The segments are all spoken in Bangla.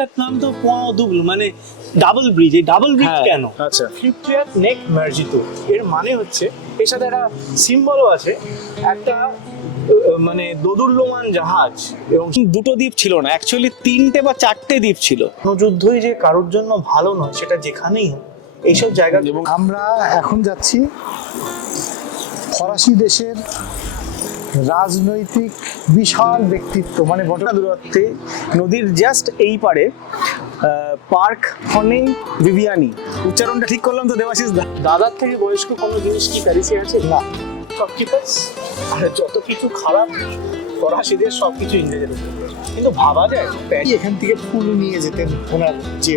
ব্রিজটার নাম তো পোয়া দুবল, মানে ডাবল ব্রিজ। এই ডাবল ব্রিজ কেন? আচ্ছা, ফ্লিপফ্লিয়ার নেক মার্জিতো, এর মানে হচ্ছে, এর সাথে একটা সিম্বলও আছে, একটা মানে দোদুল্যমান জাহাজ। এবং দুটো দ্বীপ ছিল না, অ্যাকচুয়ালি 3টে বা 4টে দ্বীপ ছিল। যুদ্ধই যে কারোর জন্য ভালো নয়, সেটা যেখানেই হোক, এইসব জায়গা। এবং আমরা এখন যাচ্ছি ফরাসি দেশের রাজনৈতিক বিশাল ব্যক্তিত্ব, মানে ঘটনা দূরত্বে নদীর জাস্ট এই পারে পার্ক ফনে ভিভিয়ানি। উচ্চারণটা ঠিক করলাম তো দেবাশিস দা? দাদার থেকে বয়স্ক কোনো জিনিস কি প্যারিসে আছে? না, শপকিপার্স আর যত কিছু খারাপ ফরাসিদের সবকিছু ইংরেজের উপর। কিন্তু ভাবা যায় এখান থেকে ফুল নিয়ে যেতেন ওনার যে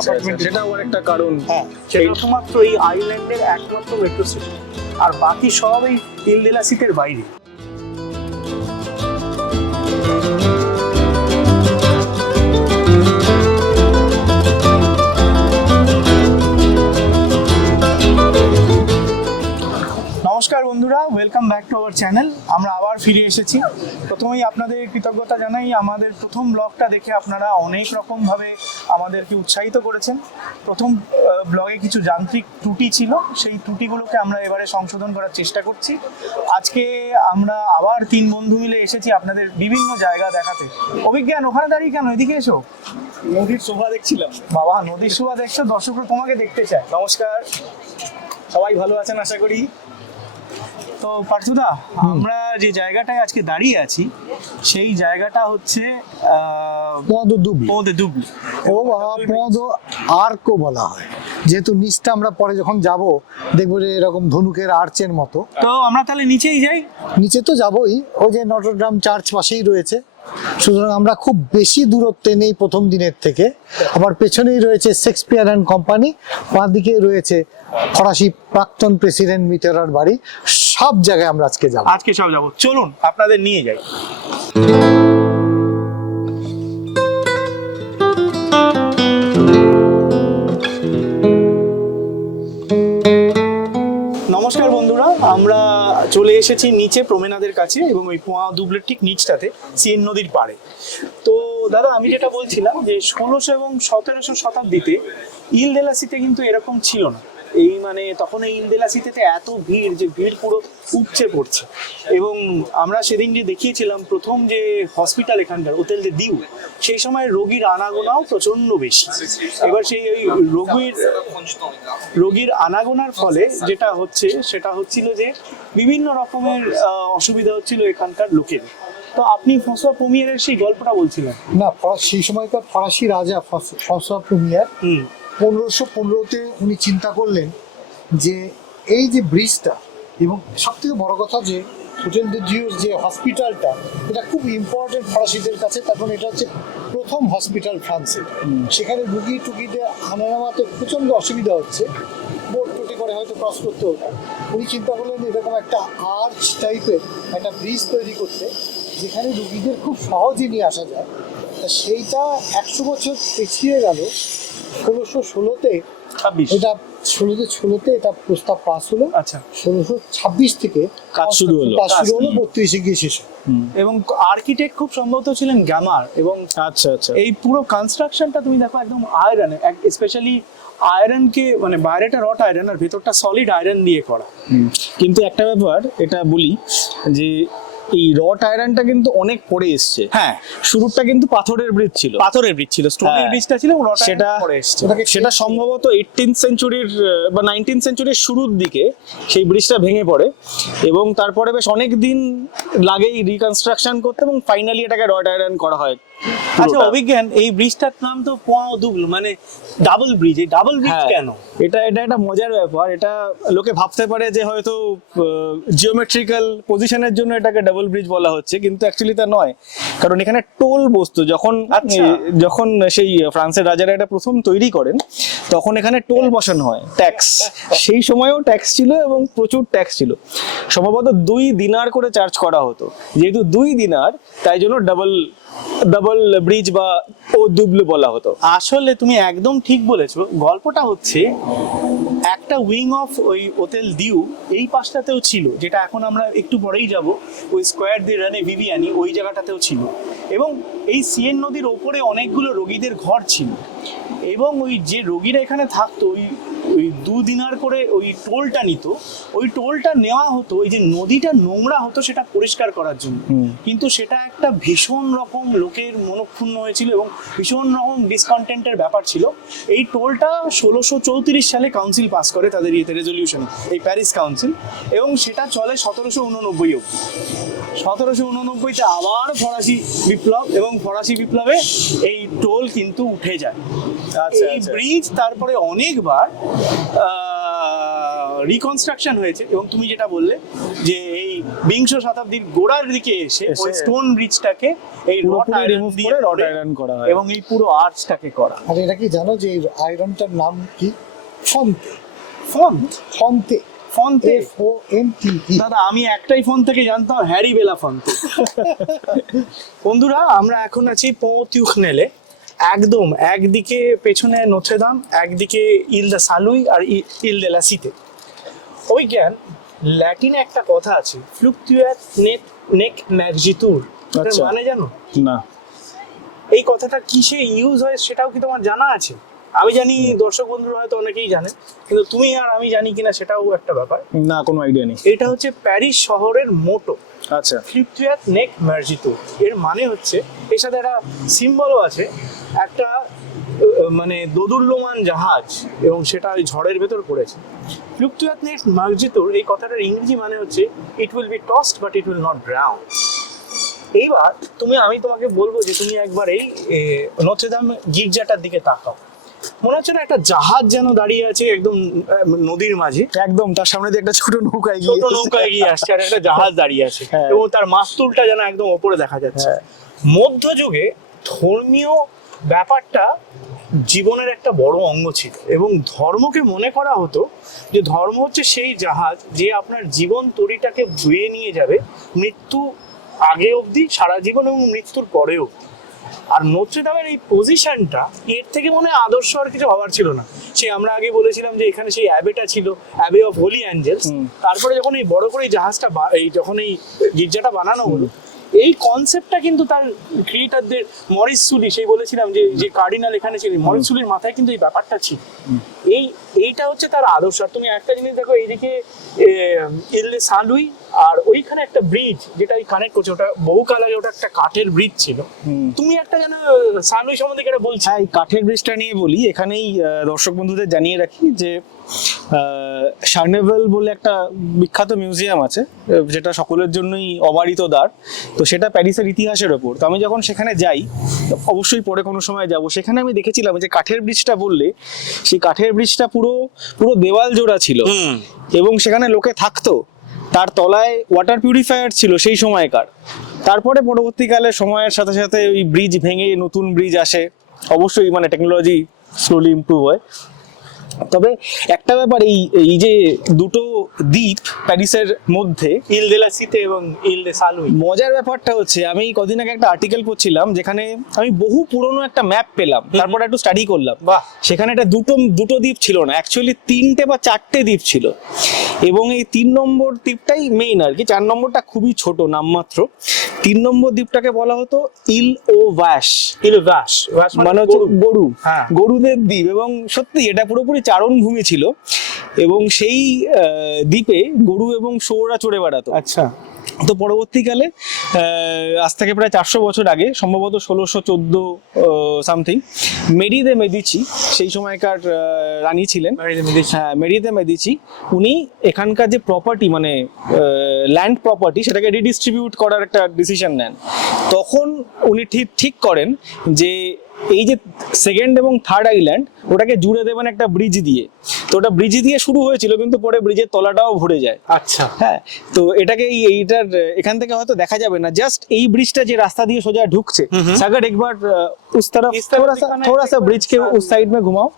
apartment। সেটাও একটা কারণ। হ্যাঁ, সেটা শুধুমাত্র এই আইল্যান্ডের একমাত্র মেট্রো স্টেশন, আর বাকি সব এই ইল দে লা সিতের বাইরে। নমস্কার বন্ধুরা, welcome back to our channel. আমরা আবার ফিরে এসেছি। প্রথমেই আপনাদের কৃতজ্ঞতা জানাই, আমাদের প্রথম ব্লগটা দেখে আপনারা অনেক রকমভাবে আমাদেরকে উৎসাহিত করেছেন। প্রথম ব্লগে কিছু যান্ত্রিক ত্রুটি ছিল, সেই ত্রুটিগুলোকে আমরা এবারে সংশোধন করার চেষ্টা করছি। আজকে আমরা আবার 3 বন্ধু মিলে এসেছি আপনাদের বিভিন্ন জায়গা দেখাতে। অভিজ্ঞান, ওখানে দাঁড়িয়ে কেন? এদিকে এসো। নদীর শোভা দেখছিলাম। বাবা, নদীর শোভা দেখছো? দর্শকরা তোমাকে দেখতে চায়। নমস্কার, সবাই ভালো আছেন আশা করি। তো পার্থুদা, আমরা যে জায়গাটায় আজকে দাঁড়িয়ে আছি, সেই জায়গাটা হচ্ছে পদ দুবল পৌঁদে দুবল। ও পদ আর্কও বলা হয়, যেহেতু নিচটা আমরা পরে যখন যাব দেখবো যে এরকম ধনুকের আর্চের মতো। তো আমরা তাহলে নিচেই যাই। নিচে তো যাবোই, ওই যে নটরডাম চার্চ পাশেই রয়েছে, সুতরাং আমরা খুব বেশি দূরত্বে নেই প্রথম দিনের থেকে। আবার পেছনেই রয়েছে শেক্সপিয়ার অ্যান্ড কোম্পানি, বাঁ দিকে রয়েছে ফরাসি প্রাক্তন প্রেসিডেন্ট মিটেরার বাড়ি। সব জায়গায় আমরা আজকে যাব। আজকে সব যাবো, চলুন আপনাদের নিয়ে যাই। নমস্কার বন্ধুরা, আমরা চলে এসেছি নিচে প্রমেনাদের কাছে, এবং ওই পোয়া দুবলের ঠিক নিচটাতে সিয়েন নদীর পাড়ে। তো দাদা, আমি যেটা বলছিলাম যে 1600 এবং 1700 শতাব্দীতে ইল দে লা সিতে কিন্তু এরকম ছিল না। এই মানে তখন এই ইল দে লা সিতেতে এত ভিড়, যে ভিড় পুরো উপচে পড়ছে। এবং আমরা সেদিন যে দেখিয়েছিলাম প্রথম যে হসপিটাল এখানকার হোটেল দে দিউ, সেই সময় রোগীর আনাগোনাও প্রচন্ড বেশি। এবার সেই ওই রোগীর আনাগোনার ফলে যেটা হচ্ছে, সেটা হচ্ছিল যে বিভিন্ন রকমের অসুবিধা হচ্ছিল এখানকার লোকের। তো আপনি ফ্রাঁসোয়া প্রুমিয়ারের সেই গল্পটা বলছিলেন। না, সেই সময়কার ফরাসি রাজা ফ্রাঁসোয়া প্রিমিয়ার 1515-তে উনি চিন্তা করলেন যে এই যে ব্রিজটা, এবং সব থেকে বড় কথা যে হোটেল দে দিউর যে হসপিটালটা, এটা খুব ইম্পর্টেন্ট ফরাসিদের কাছে। তখন এটা হচ্ছে প্রথম হসপিটাল ফ্রান্সের। সেখানে রুগী টুগিদের আনা নামাতে প্রচণ্ড অসুবিধা হচ্ছে, বোট টোটে করে হয়তো ক্রস করতে হতো। উনি চিন্তা করলেন এরকম একটা আর্চ টাইপের একটা ব্রিজ তৈরি করতে, যেখানে রুগীদের খুব সহজে নিয়ে আসা যায়। তা সেইটা 100 বছর পিছিয়ে গেল। 1616-তে এটা 1616-তে এটা প্রস্তাব পাস হলো। আচ্ছা, 1626 থেকে কাজ শুরু হলো। 32-এ গিয়ে শেষ হয়। এবং আর্কিটেক্ট খুব সম্ভবত ছিলেন গামার। এবং আচ্ছা আচ্ছা, এই পুরো কনস্ট্রাকশনটা তুমি দেখো একদম আয়রন, স্পেশালি আয়রনকে, মানে বাইরেটা রট আয়রন আর ভেতরটা সলিড আয়রন দিয়ে করা। কিন্তু একটা ব্যাপার এটা বলি যে এই রট আয়রনটা কিন্তু অনেক পরে এসছে। হ্যাঁ, শুরুটা কিন্তু পাথরের ব্রিজ ছিল, পাথরের ব্রিজ ছিল, স্টোনের হ্যাঁ। ব্রিজটা ছিল, এবং রট সেটা পরে এসছে। সেটা সম্ভবত 18th সেঞ্চুরির বা 19th সেঞ্চুরির শুরুর দিকে সেই ব্রিজটা ভেঙে পড়ে, এবং তারপরে বেশ অনেক দিন লাগে রিকনস্ট্রাকশন করতে, এবং ফাইনালি এটাকে রট আয়রন করা হয়। আচ্ছা অভিজ্ঞান, এই ব্রিজটার নাম তো পোয়া দুবল, মানে ডাবল ব্রিজ। এই ডাবল ব্রিজ কেন? এটা একটা মজার ব্যাপার। এটা লোকে ভাবতে পারে যে হয়তো জিওমেট্রিক্যাল পজিশনের জন্য এটাকে ডাবল ব্রিজ বলা হচ্ছে, কিন্তু অ্যাকচুয়ালি তা নয়। কারণ এখানে টোল বস্তু যখন সেই ফ্রান্সের রাজারা এটা প্রথম তৈরি করেন, তখন এখানে টোল বসানো হয়, ট্যাক্স। সেই সময়ও ট্যাক্স ছিল, এবং প্রচুর ট্যাক্স ছিল। সম্ভবত 2 দিনার করে চার্জ করা হতো। যেহেতু 2 দিনার, তাই জন্য ডাবল ব্রিজ বা ও দুবল বলা হতো। আসলে তুমি একদম ঠিক বলেছো। গল্পটা হচ্ছে, একটা উইং অফ ওই হোটেল দিউ এই পাশটাতেও ছিল, যেটা এখন আমরা একটু পরেই যাব, ওই স্কোয়ার দি রানে ভিভিয়ানি, ওই জায়গাটাতেও ছিল। এবং এই সিএন নদীর ওপরে অনেকগুলো রোগীদের ঘর ছিল, এবং ওই যে রোগীরা এখানে থাকতো ওই ওই 2 দিনার করে ওই টোলটা নিত, ওই টোলটা নেওয়া হতো ওই যে নদীটা নোংরা হতো সেটা পরিষ্কার করার জন্য। কিন্তু সেটা একটা ভীষণ রকম লোকের মনক্ষুণ্ণ হয়েছিল এবং ভীষণ রকম ডিসকন্টেন্টের ব্যাপার ছিল। এই টোলটা 1634 সালে কাউন্সিল পাস করে তাদের ইয়েতে রেজলিউশনে, এই প্যারিস কাউন্সিল, এবং সেটা চলে 1789 অবধি। 1789-তে আবার ফরাসি বিপ্লব, এবং ফরাসি বিপ্লবে এই টোল কিন্তু উঠে যায়। আচ্ছা, এই আচ্ছা। ব্রিজ তারপরে অনেকবার রিকনস্ট্রাকশন হয়েছে, এবং তুমি যেটা বললে যে এই 20 শতাব্দীর গোড়ার দিকে এসে ওই স্টোন ব্রিজটাকে এই রড পুরোপুরি আয়রন remove দিয়ে করে রড আয়রন করা হয়। এবং এই পুরো আর্চটাকে করা। আর এটা কি জানো যে এই আয়রনটার নাম কি? ফন্তে। Font ফন্তে, ফন্তে FONTE। দাদা আমি একটাই ফোন থেকে জানতাম, হ্যারি বেলা ফন্তে। বন্ধুরা আমরা এখন আছি পো-তিউখনেলে, একদম একদিকে পেছনে নোত্রে-দাম, একদিকে ইল দা সালুই আর ইল দে লা সিতে। ওই জ্ঞান ল্যাটিনে একটা কথা আছে, ফ্লুকচুয়াত নেক ম্যাগজিতুর, আচ্ছা। মানে জানো? না, এই কথাটা কিসে ইউজ হয় সেটাও কি তোমার জানা আছে? আমি জানি দর্শক বন্ধুরা হয়তো অনেকেই জানে, কিন্তু তুমি আর আমি জানি কিনা সেটাও একটা ব্যাপার। না, কোনো আইডিয়া নেই। এটা হচ্ছে প্যারিস শহরের মোটো, আচ্ছা, ফ্লিপচুয়াত নেক মার্জিতো। এর মানে হচ্ছে, এর সাথে একটা সিম্বলও আছে, একটা মানে দোদুল্যমান জাহাজ, এবং সেটা ওই ঝড়ের ভেতর পড়েছে। ফ্লুকচুয়াত নেক মার্জিতোর এই কথাটার ইংরেজি মানে হচ্ছে it will be টসড but it will not drown. এইবার আমি তোমাকে বলবো যে তুমি একবার এই নোত্রে-দাম গির্জাটার দিকে তাকাও, মনে হচ্ছে না একটা জাহাজ যেন দাঁড়িয়ে আছে একদম নদীর মাঝে, একদম তার সামনে দিয়ে একটা ছোট নৌকা ছোট নৌকা এগিয়ে আসছে আর একটা জাহাজ দাঁড়িয়ে আছে, হ্যাঁ। এবং তার মাস্তুলটা যেন একদম ওপরে দেখা যাচ্ছে। হ্যাঁ। মধ্যযুগে ধর্মীয় ব্যাপারটা জীবনের একটা বড় অঙ্গ ছিল, এবং ধর্মকে মনে করা হতো যে ধর্ম হচ্ছে সেই জাহাজ যে আপনার জীবন তরিটাকে বয়ে নিয়ে যাবে মৃত্যু আগে অবধি, সারা জীবন এবং মৃত্যুর পরেও। আর নোত্রে-দামের এই পজিশনটা, এর থেকে মনে হয় আদর্শ আর কিছু হওয়ার ছিল না। আমরা আগে বলেছিলাম যে এখানে সেই অ্যাবেটা ছিল, অ্যাবে অফ হোলি অ্যাঞ্জেলস। তারপরে যখন এই বড় করে এই জাহাজটা যখন এই গির্জাটা বানানো হলো, এই কনসেপ্টটা কিন্তু তার ক্রিয়েটারদের, মরিস সুলি, সেই বলেছিলাম যে কার্ডিনাল এখানে ছিল, মরিস সুলির মাথায় কিন্তু এই ব্যাপারটা ছিল। এইটা হচ্ছে তার আদর্শ। আর তুমি একটা জিনিস দেখো, এইদিকে ইল দে সালুই, আর ওইখানে একটা ব্রিজ যেটা কানেক্ট করছে, ওটা বহুকাল আগে ওটা একটা কাঠের ব্রিজ ছিল। তুমি একটা যেন সালুই সম্বন্ধে যেটা বলছি। হ্যাঁ, এই কাঠের ব্রিজটা নিয়ে বলি। এখানেই দর্শক বন্ধুদের জানিয়ে রাখি যে শার্নেভেল বলে একটা বিখ্যাত মিউজিয়াম আছে, যেটা সকলের জন্যই অবারিত দ্বার। তো সেটা প্যারিসের ইতিহাসের ওপর। তো আমি যখন সেখানে যাই, অবশ্যই পরে কোনো সময় যাব, সেখানে আমি দেখেছিলাম যে কাঠের ব্রিজটা বললে, সেই কাঠের ব্রিজটা পুরো দেওয়াল জোড়া ছিল, এবং সেখানে লোকে থাকতো। তার তলায় ওয়াটার পিউরিফায়ার ছিল সেই সময়কার। তারপরে পরবর্তীকালে সময়ের সাথে সাথে ওই ব্রিজ ভেঙে নতুন ব্রিজ আসে, অবশ্যই মানে টেকনোলজি স্লোলি ইমপ্রুভ হয়। তবে একটা ব্যাপার, এই যে দুটো দ্বীপ প্যারিসের মধ্যে, ইল দে লা সিতে এবং ইল দে সালুই, মজার ব্যাপারটা হচ্ছে, আমি কদিন আগে একটা আর্টিকেল পড়ছিলাম যেখানে আমি বহু পুরনো একটা ম্যাপ পেলাম, তারপর একটু স্টাডি করলাম। বাহ। সেখানে এটা দুটো দ্বীপ ছিল না, অ্যাকচুয়ালি 3টে বা 4টে দ্বীপ ছিল, এবং এই 3 নম্বর দ্বীপটাই মেইন আর কি। 4 নম্বরটা খুবই ছোট নামমাত্র। 3 নম্বর দ্বীপটাকে বলা হতো ইল ও ভ্যাশ, মানে হচ্ছে গরু, হ্যাঁ। গরুদের দ্বীপ। এবং সত্যি এটা পুরোপুরি চারণভূমি ছিল, এবং সেই দ্বীপে গরু এবং শুয়োররা চড়ে বেড়াতো। আচ্ছা। তো পরবর্তীকালে আজ থেকে প্রায় 400 বছর আগে, সম্ভবত 1614 সামথিং, মেরি দে মেদিচি, সেই সময়কার রানী ছিলেন, হ্যাঁ, মেরি দে মেদিচি, উনি এখানকার যে প্রপার্টি, মানে ল্যান্ড প্রপার্টি, সেটাকে রিডিস্ট্রিবিউট করার একটা ডিসিশন নেন। তখন উনি ঠিক করেন যে এই যে সেকেন্ড এবং থার্ড আইল্যান্ড, ওটাকে জুড়ে দেবেন একটা ব্রিজ দিয়ে। তো ওটা ব্রিজ দিয়ে শুরু হয়েছিল, কিন্তু পরে ব্রিজের তলাটাও ভরে যায়। আচ্ছা। হ্যাঁ, তো এটাকে এইটার এখান থেকে হয়তো দেখা যাবে না, জাস্ট এই ব্রিজটা যে রাস্তা দিয়ে সোজা ঢুকছে, সাগর একবার उस तरफ थोड़ा सा ब्रिज के उस साइड में घुमाओ।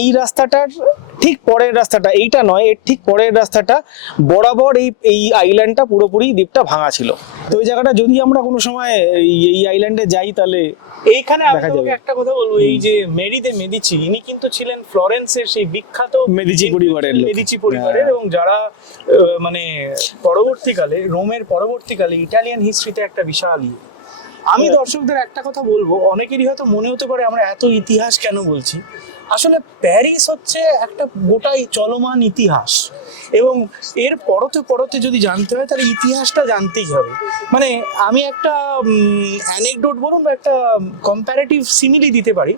এই রাস্তাটার ঠিক পরের রাস্তাটা, এইটা নয়, এর ঠিক পরের রাস্তাটা বরাবর এই আইল্যান্ডটা পুরোপুরি দ্বীপটা ভাঙা ছিল। তো ওই জায়গাটা যদি আমরা কোনো সময় এই আইল্যান্ডে যাই তাহলে এইখানে আমি দেখা তোমাকে যাবে। একটা কথা বলবো, এই যে মেরি দে মেদিচি, ইনি কিন্তু ছিলেন ফ্লোরেন্সের সেই বিখ্যাত মেদিচি পরিবারের লোক। মেদিচি পরিবারের, হ্যাঁ। এবং যারা মানে পরবর্তীকালে রোমের পরবর্তীকালে ইটালিয়ান হিস্ট্রিতে একটা বিশাল আমি দর্শকদের একটা কথা বলবো, অনেকেরই হয়তো মনে হতে পারে আমরা এত ইতিহাস কেন বলছি। আসলে প্যারিস হচ্ছে একটা গোটাই চলমান ইতিহাস, এবং এর পরতে পরতে যদি জানতে হয় তাহলে ইতিহাসটা জানতেই হবে। মানে আমি একটা অ্যানেকডোট বলুন বা একটা কম্প্যারেটিভ সিমিলি দিতে পারি।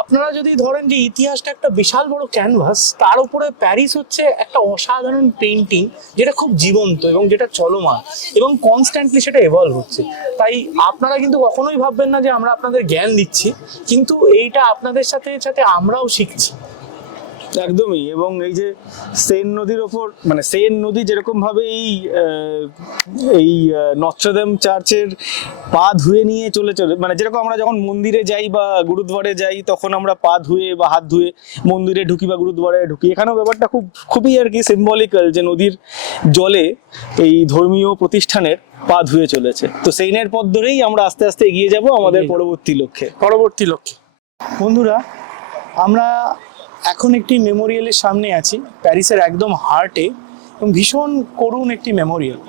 আপনারা যদি ধরেন যে ইতিহাসটা একটা বিশাল বড় ক্যানভাস, তার উপরে প্যারিস হচ্ছে একটা অসাধারণ পেন্টিং, যেটা খুব জীবন্ত এবং যেটা চলমান এবং কনস্ট্যান্টলি সেটা এভলভ হচ্ছে। তাই আপনারা কিন্তু কখনোই ভাববেন না যে আমরা আপনাদের জ্ঞান দিচ্ছি, কিন্তু এইটা আপনাদের সাথে সাথে আমরাও শিখছি। একদমই। এবং এই যে সেন নদীর ওপর, মানে সেন নদী যেরকম ভাবে এই নত্রদেম চার্চের পা ধুয়ে নিয়ে চলে মানে যেরকম আমরা যখন মন্দিরে যাই বা গুরুদ্বারে যাই তখন আমরা পা ধুয়ে বা হাত ধুয়ে মন্দিরে ঢুকি বা গুরুদ্বারে ঢুকি, এখানেও ব্যাপারটা খুবই আর কি সিম্বলিক্যাল, যে নদীর জলে এই ধর্মীয় প্রতিষ্ঠানের পা ধুয়ে চলেছে। তো সেইনের পথ ধরেই আমরা আস্তে আস্তে এগিয়ে যাব আমাদের পরবর্তী লক্ষ্যে। বন্ধুরা, আমরা এখন একটি মেমোরিয়ালের সামনে আছি, প্যারিসের একদম হার্টে, এবং ভীষণ করুণ একটি মেমোরিয়াল।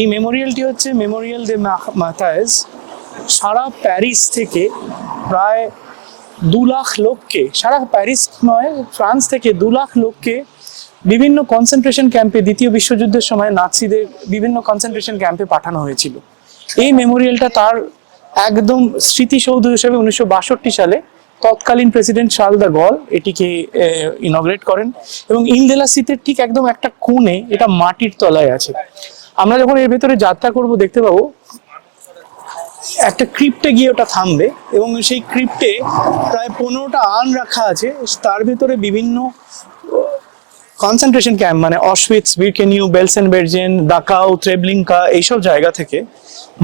এই মেমোরিয়ালটি হচ্ছে মেমোরিয়াল দে মাথায়েজ। সারা প্যারিস থেকে প্রায় 2 লাখ লোককে, সারা প্যারিস নয় ফ্রান্স থেকে 2 লাখ লোককে বিভিন্ন কনসেন্ট্রেশন ক্যাম্পে, দ্বিতীয় বিশ্বযুদ্ধের সময় নাৎসিদের বিভিন্ন কনসেন্ট্রেশন ক্যাম্পে পাঠানো হয়েছিল। এই মেমোরিয়ালটা তার একদম স্মৃতিসৌধ হিসেবে 1962 সালে তৎকালীন প্রেসিডেন্ট শার্ল দ্য গল এটিকে ইনগ্রেট করেন, এবং ইল দে লা সিতের ঠিক একদম একটা কোণে এটা মাটির তলায় আছে। আমরা যখন এর ভেতরে যাত্রা করব দেখতে পাবো একটা ক্রিপ্টে গিয়ে ওটা থামবে, এবং সেই ক্রিপ্টে প্রায় 15টা আর্ন রাখা আছে। তার ভেতরে বিভিন্ন কনসেন্ট্রেশন ক্যাম্প, মানে অশউইটস, বিরকেনিউ, বেলসেনবের্জেন, দাকাও, ট্রেবলিংকা, এইসব জায়গা থেকে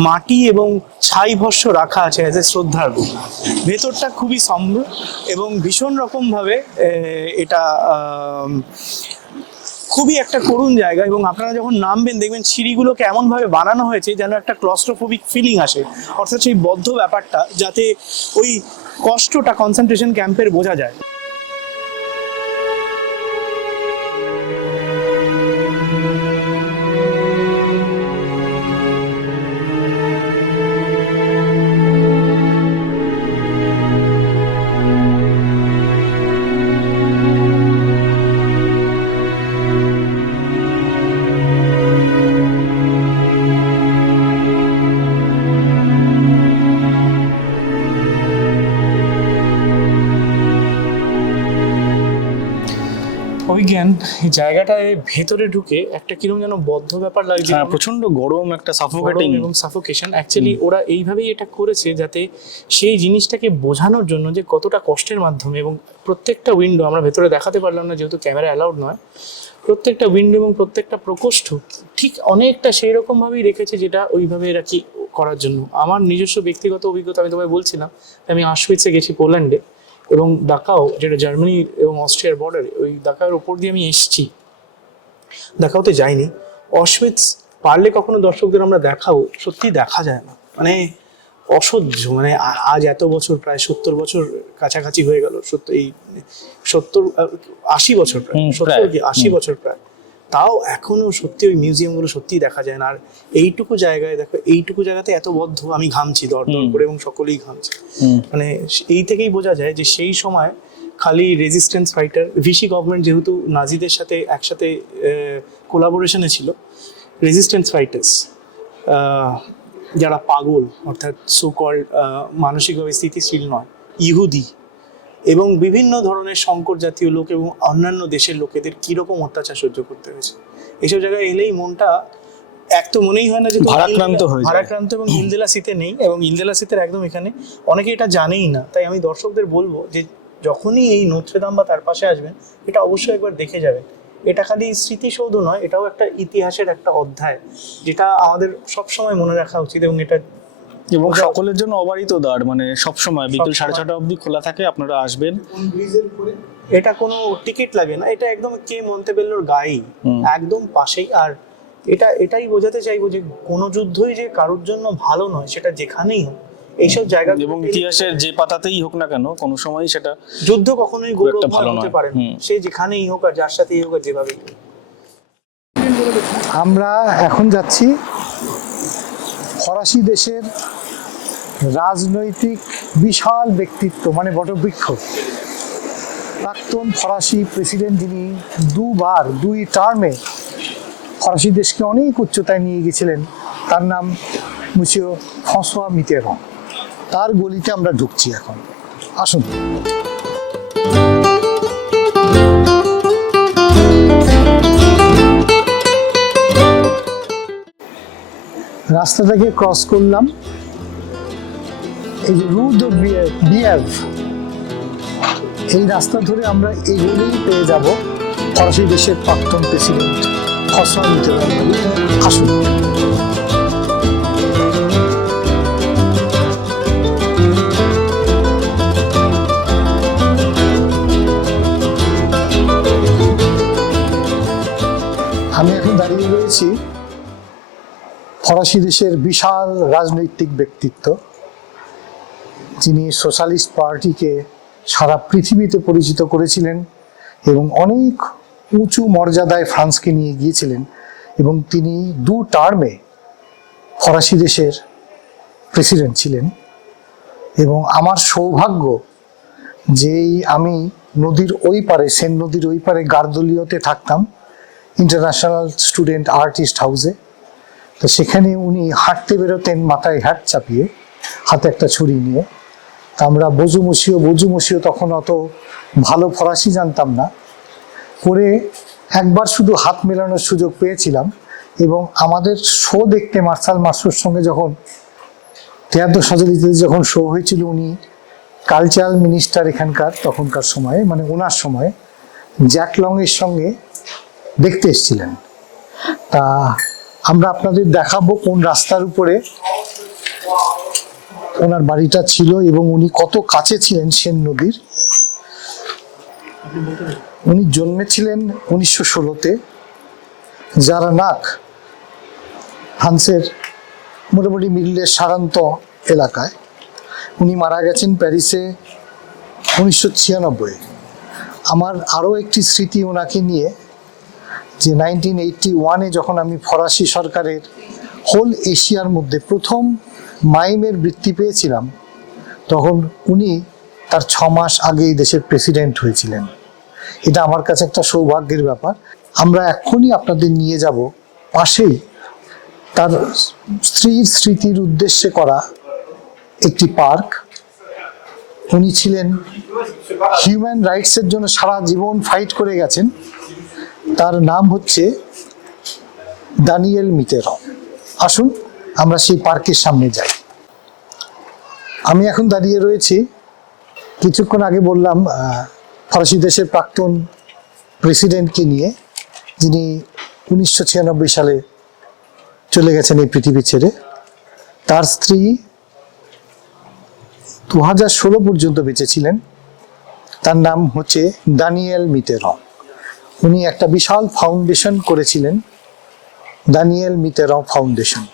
মাটি এবং ছাই ভস্য রাখা আছে অ্যাজ এ শ্রদ্ধার্ঘ। ভেতরটা খুবই নম্র এবং ভীষণ রকমভাবে এটা খুবই একটা করুণ জায়গা। এবং আপনারা যখন নামবেন দেখবেন সিঁড়িগুলোকে এমনভাবে বানানো হয়েছে যেন একটা ক্লস্ট্রোফোবিক ফিলিং আসে, অর্থাৎ সেই বদ্ধ ব্যাপারটা, যাতে ওই কষ্টটা কনসেন্ট্রেশন ক্যাম্পের বোঝা যায়। অভিজ্ঞান, এই জায়গাটায় ভেতরে ঢুকে একটা কিরকম যেন বদ্ধ ব্যাপার লাগছে, প্রচন্ড গরম, একটা গরম সাফোকেটিং এবং সাফোকেশন। অ্যাকচুয়ালি ওরা এইভাবেই এটা করেছে যাতে সেই জিনিসটাকে বোঝানোর জন্য যে কতটা কষ্টের মাধ্যমে, এবং প্রত্যেকটা উইন্ডো আমরা ভেতরে দেখাতে পারলাম না যেহেতু ক্যামেরা অ্যালাউড নয়, প্রত্যেকটা উইন্ডো এবং প্রত্যেকটা প্রকোষ্ঠ ঠিক অনেকটা সেই রকমভাবেই রেখেছে, যেটা ওইভাবে এরা কি করার জন্য। আমার নিজস্ব ব্যক্তিগত অভিজ্ঞতা আমি তোমায় বলছিলাম, আমি আশউইৎসে গেছি পোল্যান্ডে, এবং দাকাও, যেটা জার্মানি এবং অস্ট্রিয়ার বর্ডারে, ওই দাকাওয়ের ওপর দিয়ে আমি এসেছি। দাকাওতে যাইনি। অশউইৎস পারলে কখনো দর্শকদের আমরা দেখাবো, সত্যি দেখা যায় না, মানে অসহ্য। মানে আজ এত বছর, প্রায় 70 বছর কাছাকাছি হয়ে গেল, এই 70-80 বছর, প্রায় 70 কি 80 বছর প্রায়, তাও এখনো সত্যি ওই মিউজিয়ামগুলো সত্যিই দেখা যায় না। আর এইটুকু জায়গায় দেখো, এইটুকু জায়গাতে এত বদ্ধ, আমি ঘামছি দর দর করে এবং সকলেই ঘামছে। মানে এই থেকেই বোঝা যায় যে সেই সময় খালি রেজিস্ট্যান্স ফাইটার, ভিসি গভর্নমেন্ট যেহেতু নাজিদের সাথে একসাথে কোলাবোরেশনে ছিল, রেজিস্ট্যান্স ফাইটার্স যারা পাগল, অর্থাৎ সো কল্ড মানসিকভাবে স্থিতিশীল নয়, ইহুদি এবং বিভিন্ন ধরনের সংকট জাতীয় লোক এবং অন্যান্য দেশের লোকেদের কিরকম অত্যাচার সহ্য করতে হয়েছে। এইসব জায়গায় এলেই মনটা এক তো মনেই হয় না যে ভারাক্রান্ত, এবং ইল দে লা সিতে নেই, এবং ইল দে লা সিতের একদম এখানে অনেকে এটা জানেই না। তাই আমি দর্শকদের বলবো যে যখনই এই নত্রদাম বা তার পাশে আসবেন, এটা অবশ্যই একবার দেখে যাবেন। এটা খালি স্মৃতিসৌধ নয়, এটাও একটা ইতিহাসের একটা অধ্যায়, যেটা আমাদের সবসময় মনে রাখা উচিত। এবং এটা এবং সকলের জন্য অবারিত দ্বার, মানে সবসময় বিকেল 6:30 অবধি খোলা থাকে, আপনারা আসবেন। এটা কোনো টিকিট লাগে না, এটা একদম কে মন্তেবেল্লোর গায়েই, একদম পাশেই। আর এটাই বোঝাতে চাইবো যে কোনো যুদ্ধই যে কারোর জন্য ভালো নয়, সেটা যেখানেই হোক এইসব জায়গা এবং ইতিহাসের যে পাতাতেই হোক না কেন কোনো সময় সেটা যুদ্ধ কখনোই খুব একটা গৌরবময় ভালো হতে নয়। পারে না, সে যেখানেই হোক আর যার সাথেই হোক আর যেভাবেই হোক। আমরা এখন যাচ্ছি ফরাসি দেশের রাজনৈতিক বিশাল ব্যক্তিত্ব, মানে বটবৃক্ষ, প্রাক্তন ফরাসি প্রেসিডেন্ট, যিনি দুই টার্মে ফরাসি দেশকে অনেক উচ্চতায় নিয়ে গেছিলেন, তার নাম মুসিও ফ্রাঁসোয়া মিতেরন। তার গলিতে আমরা ঢুকছি এখন, আসুন। রাস্তাটাকে ক্রস করলাম, এই যে রু দে বিয়েভ, এই রাস্তা ধরে আমরা এগোলেই পেয়ে যাব ফরাসি দেশের প্রাক্তন প্রেসিডেন্ট ফ্রাঁসোয়া মিতেরন। আসুন। আমি এখন দাঁড়িয়ে রয়েছি ফরাসি দেশের বিশাল রাজনৈতিক ব্যক্তিত্ব, যিনি সোশ্যালিস্ট পার্টিকে সারা পৃথিবীতে পরিচিত করেছিলেন এবং অনেক উঁচু মর্যাদায় ফ্রান্সকে নিয়ে গিয়েছিলেন, এবং তিনি দু টার্মে ফরাসি দেশের প্রেসিডেন্ট ছিলেন। এবং আমার সৌভাগ্য যে আমি নদীর ওই পারে, সেন নদীর ওই পারে গার্দলীয়তে থাকতাম, ইন্টারন্যাশনাল স্টুডেন্ট আর্টিস্ট হাউসে। তো সেখানে উনি হাঁটতে বেরোতেন মাথায় হ্যাট চাপিয়ে, হাতে একটা ছুরি নিয়ে। তা আমরা বজুমসিও তখন অত ভালো ফরাসি জানতাম না, করে একবার শুধু হাত মেলানোর সুযোগ পেয়েছিলাম। এবং আমাদের শো দেখতে মার্শাল মার্সোর সঙ্গে যখন তিয়াত্তর সাজালিতে যখন শো হয়েছিল, উনি কালচারাল মিনিস্টার এখানকার তখনকার সময়ে, মানে ওনার সময়ে জ্যাক লংয়ের সঙ্গে দেখতে এসেছিলেন। তা আমরা আপনাদের দেখাবো কোন রাস্তার উপরে ওনার বাড়িটা ছিল এবং উনি কত কাছে ছিলেন সেন নদীর। উনি জন্মেছিলেন 1916-তে জারানাক, ফ্রান্সের মোটামুটি মিডলের সারান্ত এলাকায়। উনি মারা গেছেন প্যারিসে 1996। আমার আরও একটি স্মৃতি ওনাকে নিয়ে, যে 1981-এ যখন আমি ফরাসি সরকারের হোল এশিয়ার মধ্যে প্রথম মাইমের বৃত্তি পেয়েছিলাম, তখন উনি তার 6 মাস আগে এই দেশের প্রেসিডেন্ট হয়েছিলেন। এটা আমার কাছে একটা সৌভাগ্যের ব্যাপার। আমরা এখনই আপনাদের নিয়ে যাব পাশেই তার স্ত্রীর স্মৃতির উদ্দেশ্যে করা একটি পার্ক। উনি ছিলেন হিউম্যান রাইটসের জন্য সারা জীবন ফাইট করে গেছেন। তার নাম হচ্ছে দানিয়েল মিতেরন। আসুন আমরা সেই পার্কের সামনে যাই। আমি এখন দাঁড়িয়ে রয়েছি, কিছুক্ষণ আগে বললাম, ফরাসি দেশের প্রাক্তন প্রেসিডেন্টকে নিয়ে, যিনি 1996 সালে চলে গেছেন এই পৃথিবী ছেড়ে। তার স্ত্রী 2016 পর্যন্ত বেঁচে ছিলেন। তার নাম হচ্ছে দানিয়েল মিতেরন। উনি একটা বিশাল ফাউন্ডেশন করেছিলেন, দানিয়েল মিতেরন ফাউন্ডেশন।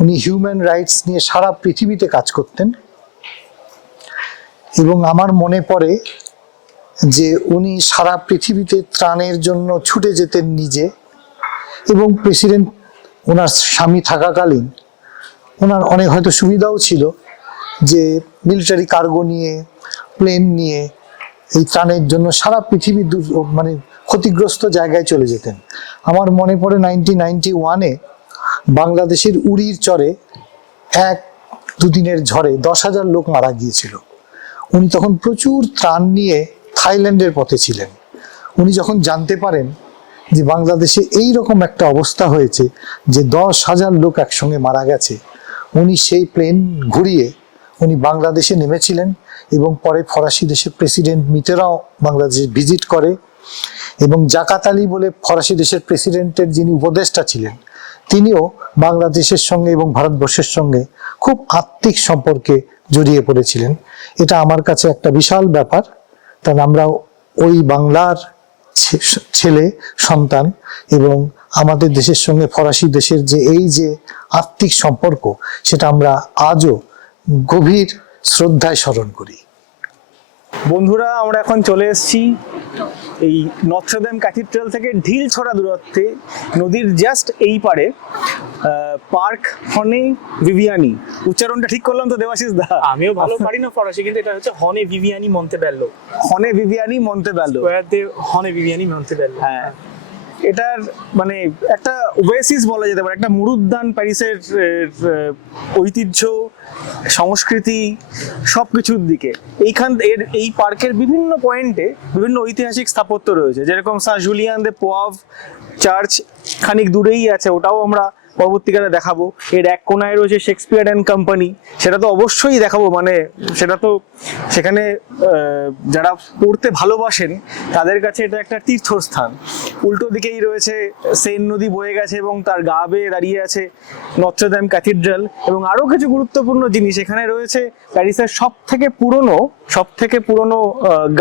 উনি হিউম্যান রাইটস নিয়ে সারা পৃথিবীতে কাজ করতেন। এবং আমার মনে পড়ে যে উনি সারা পৃথিবীতে ত্রাণের জন্য ছুটে যেতেন নিজে। এবং প্রেসিডেন্ট ওনার স্বামী থাকাকালীন ওনার অনেক হয়তো সুবিধাও ছিল, যে মিলিটারি কার্গো নিয়ে, প্লেন নিয়ে এই ত্রাণের জন্য সারা পৃথিবী মানে ক্ষতিগ্রস্ত জায়গায় চলে যেতেন। আমার মনে পড়ে 1991-এ বাংলাদেশের উড়ির চরে 1-2 দিনের ঝড়ে 10,000 লোক মারা গিয়েছিল। উনি তখন প্রচুর ত্রাণ নিয়ে থাইল্যান্ডের পথে ছিলেন। উনি যখন জানতে পারেন যে বাংলাদেশে এই রকম একটা অবস্থা হয়েছে, যে 10,000 লোক একসঙ্গে মারা গেছে, উনি সেই প্লেন ঘুরিয়ে উনি বাংলাদেশে নেমেছিলেন। এবং পরে ফরাসি দেশের প্রেসিডেন্ট মিতেরাও বাংলাদেশে ভিজিট করে। এবং জাকাত আলী বলে ফরাসি দেশের প্রেসিডেন্টের যিনি উপদেষ্টা ছিলেন, তিনিও বাংলাদেশের সঙ্গে এবং ভারতবর্ষের সঙ্গে খুব আত্মিক সম্পর্কে জড়িয়ে পড়েছিলেন। এটা আমার কাছে একটা বিশাল ব্যাপার। কারণ আমরা ওই বাংলার ছেলে সন্তান এবং আমাদের দেশের সঙ্গে ফরাসি দেশের যে এই যে আত্মিক সম্পর্ক, সেটা আমরা আজও গভীর শ্রদ্ধায় স্মরণ করি। বন্ধুরা, আমরা এখন চলে এসেছি এই নত্রদেম ক্যাথিড্রাল থেকে ঢিল ছড়া দূরত্বে, নদীর জাস্ট এই পারে পার্ক হনে ভিভিয়ানি। উচ্চারণটা ঠিক করলাম তো দেবাশিস দা? আমিও ভালো পারি না ফরাসি, কিন্তু এটা হচ্ছে হনে ভিভিয়ানি মন্তেবেল্লো। হনে ভিভিয়ানি মন্তেবেল্লো, হনে ভিভিয়ানি মন্তেবেল্লো। হ্যাঁ, এটার মানে একটা ওয়েসিস বলা যেতে পারে, একটা মরুদ্যান। প্যারিসের ঐতিহ্য, সংস্কৃতি সবকিছুর দিকে এই পার্কের বিভিন্ন পয়েন্টে বিভিন্ন ঐতিহাসিক স্থাপত্য রয়েছে, যেরকম সাঁ জুলিয়ান দে পোয়াভ চার্চ খানিক দূরেই আছে, ওটাও আমরা পরবর্তীকালে দেখাবো। এর এক কোনায় রয়েছে শেক্সপিয়ার অ্যান্ড কোম্পানি, সেটা তো অবশ্যই দেখাবো। মানে সেটা তো সেখানে যারা পড়তে ভালোবাসেন তাদের কাছে এটা একটা তীর্থস্থান। উল্টো দিকেই রয়েছে সেন নদী বয়ে গেছে এবং তার গা বেয়ে দাঁড়িয়ে আছে নত্রদেম ক্যাথিড্রাল। এবং আরো কিছু গুরুত্বপূর্ণ জিনিস এখানে রয়েছে, প্যারিসের সব থেকে পুরনো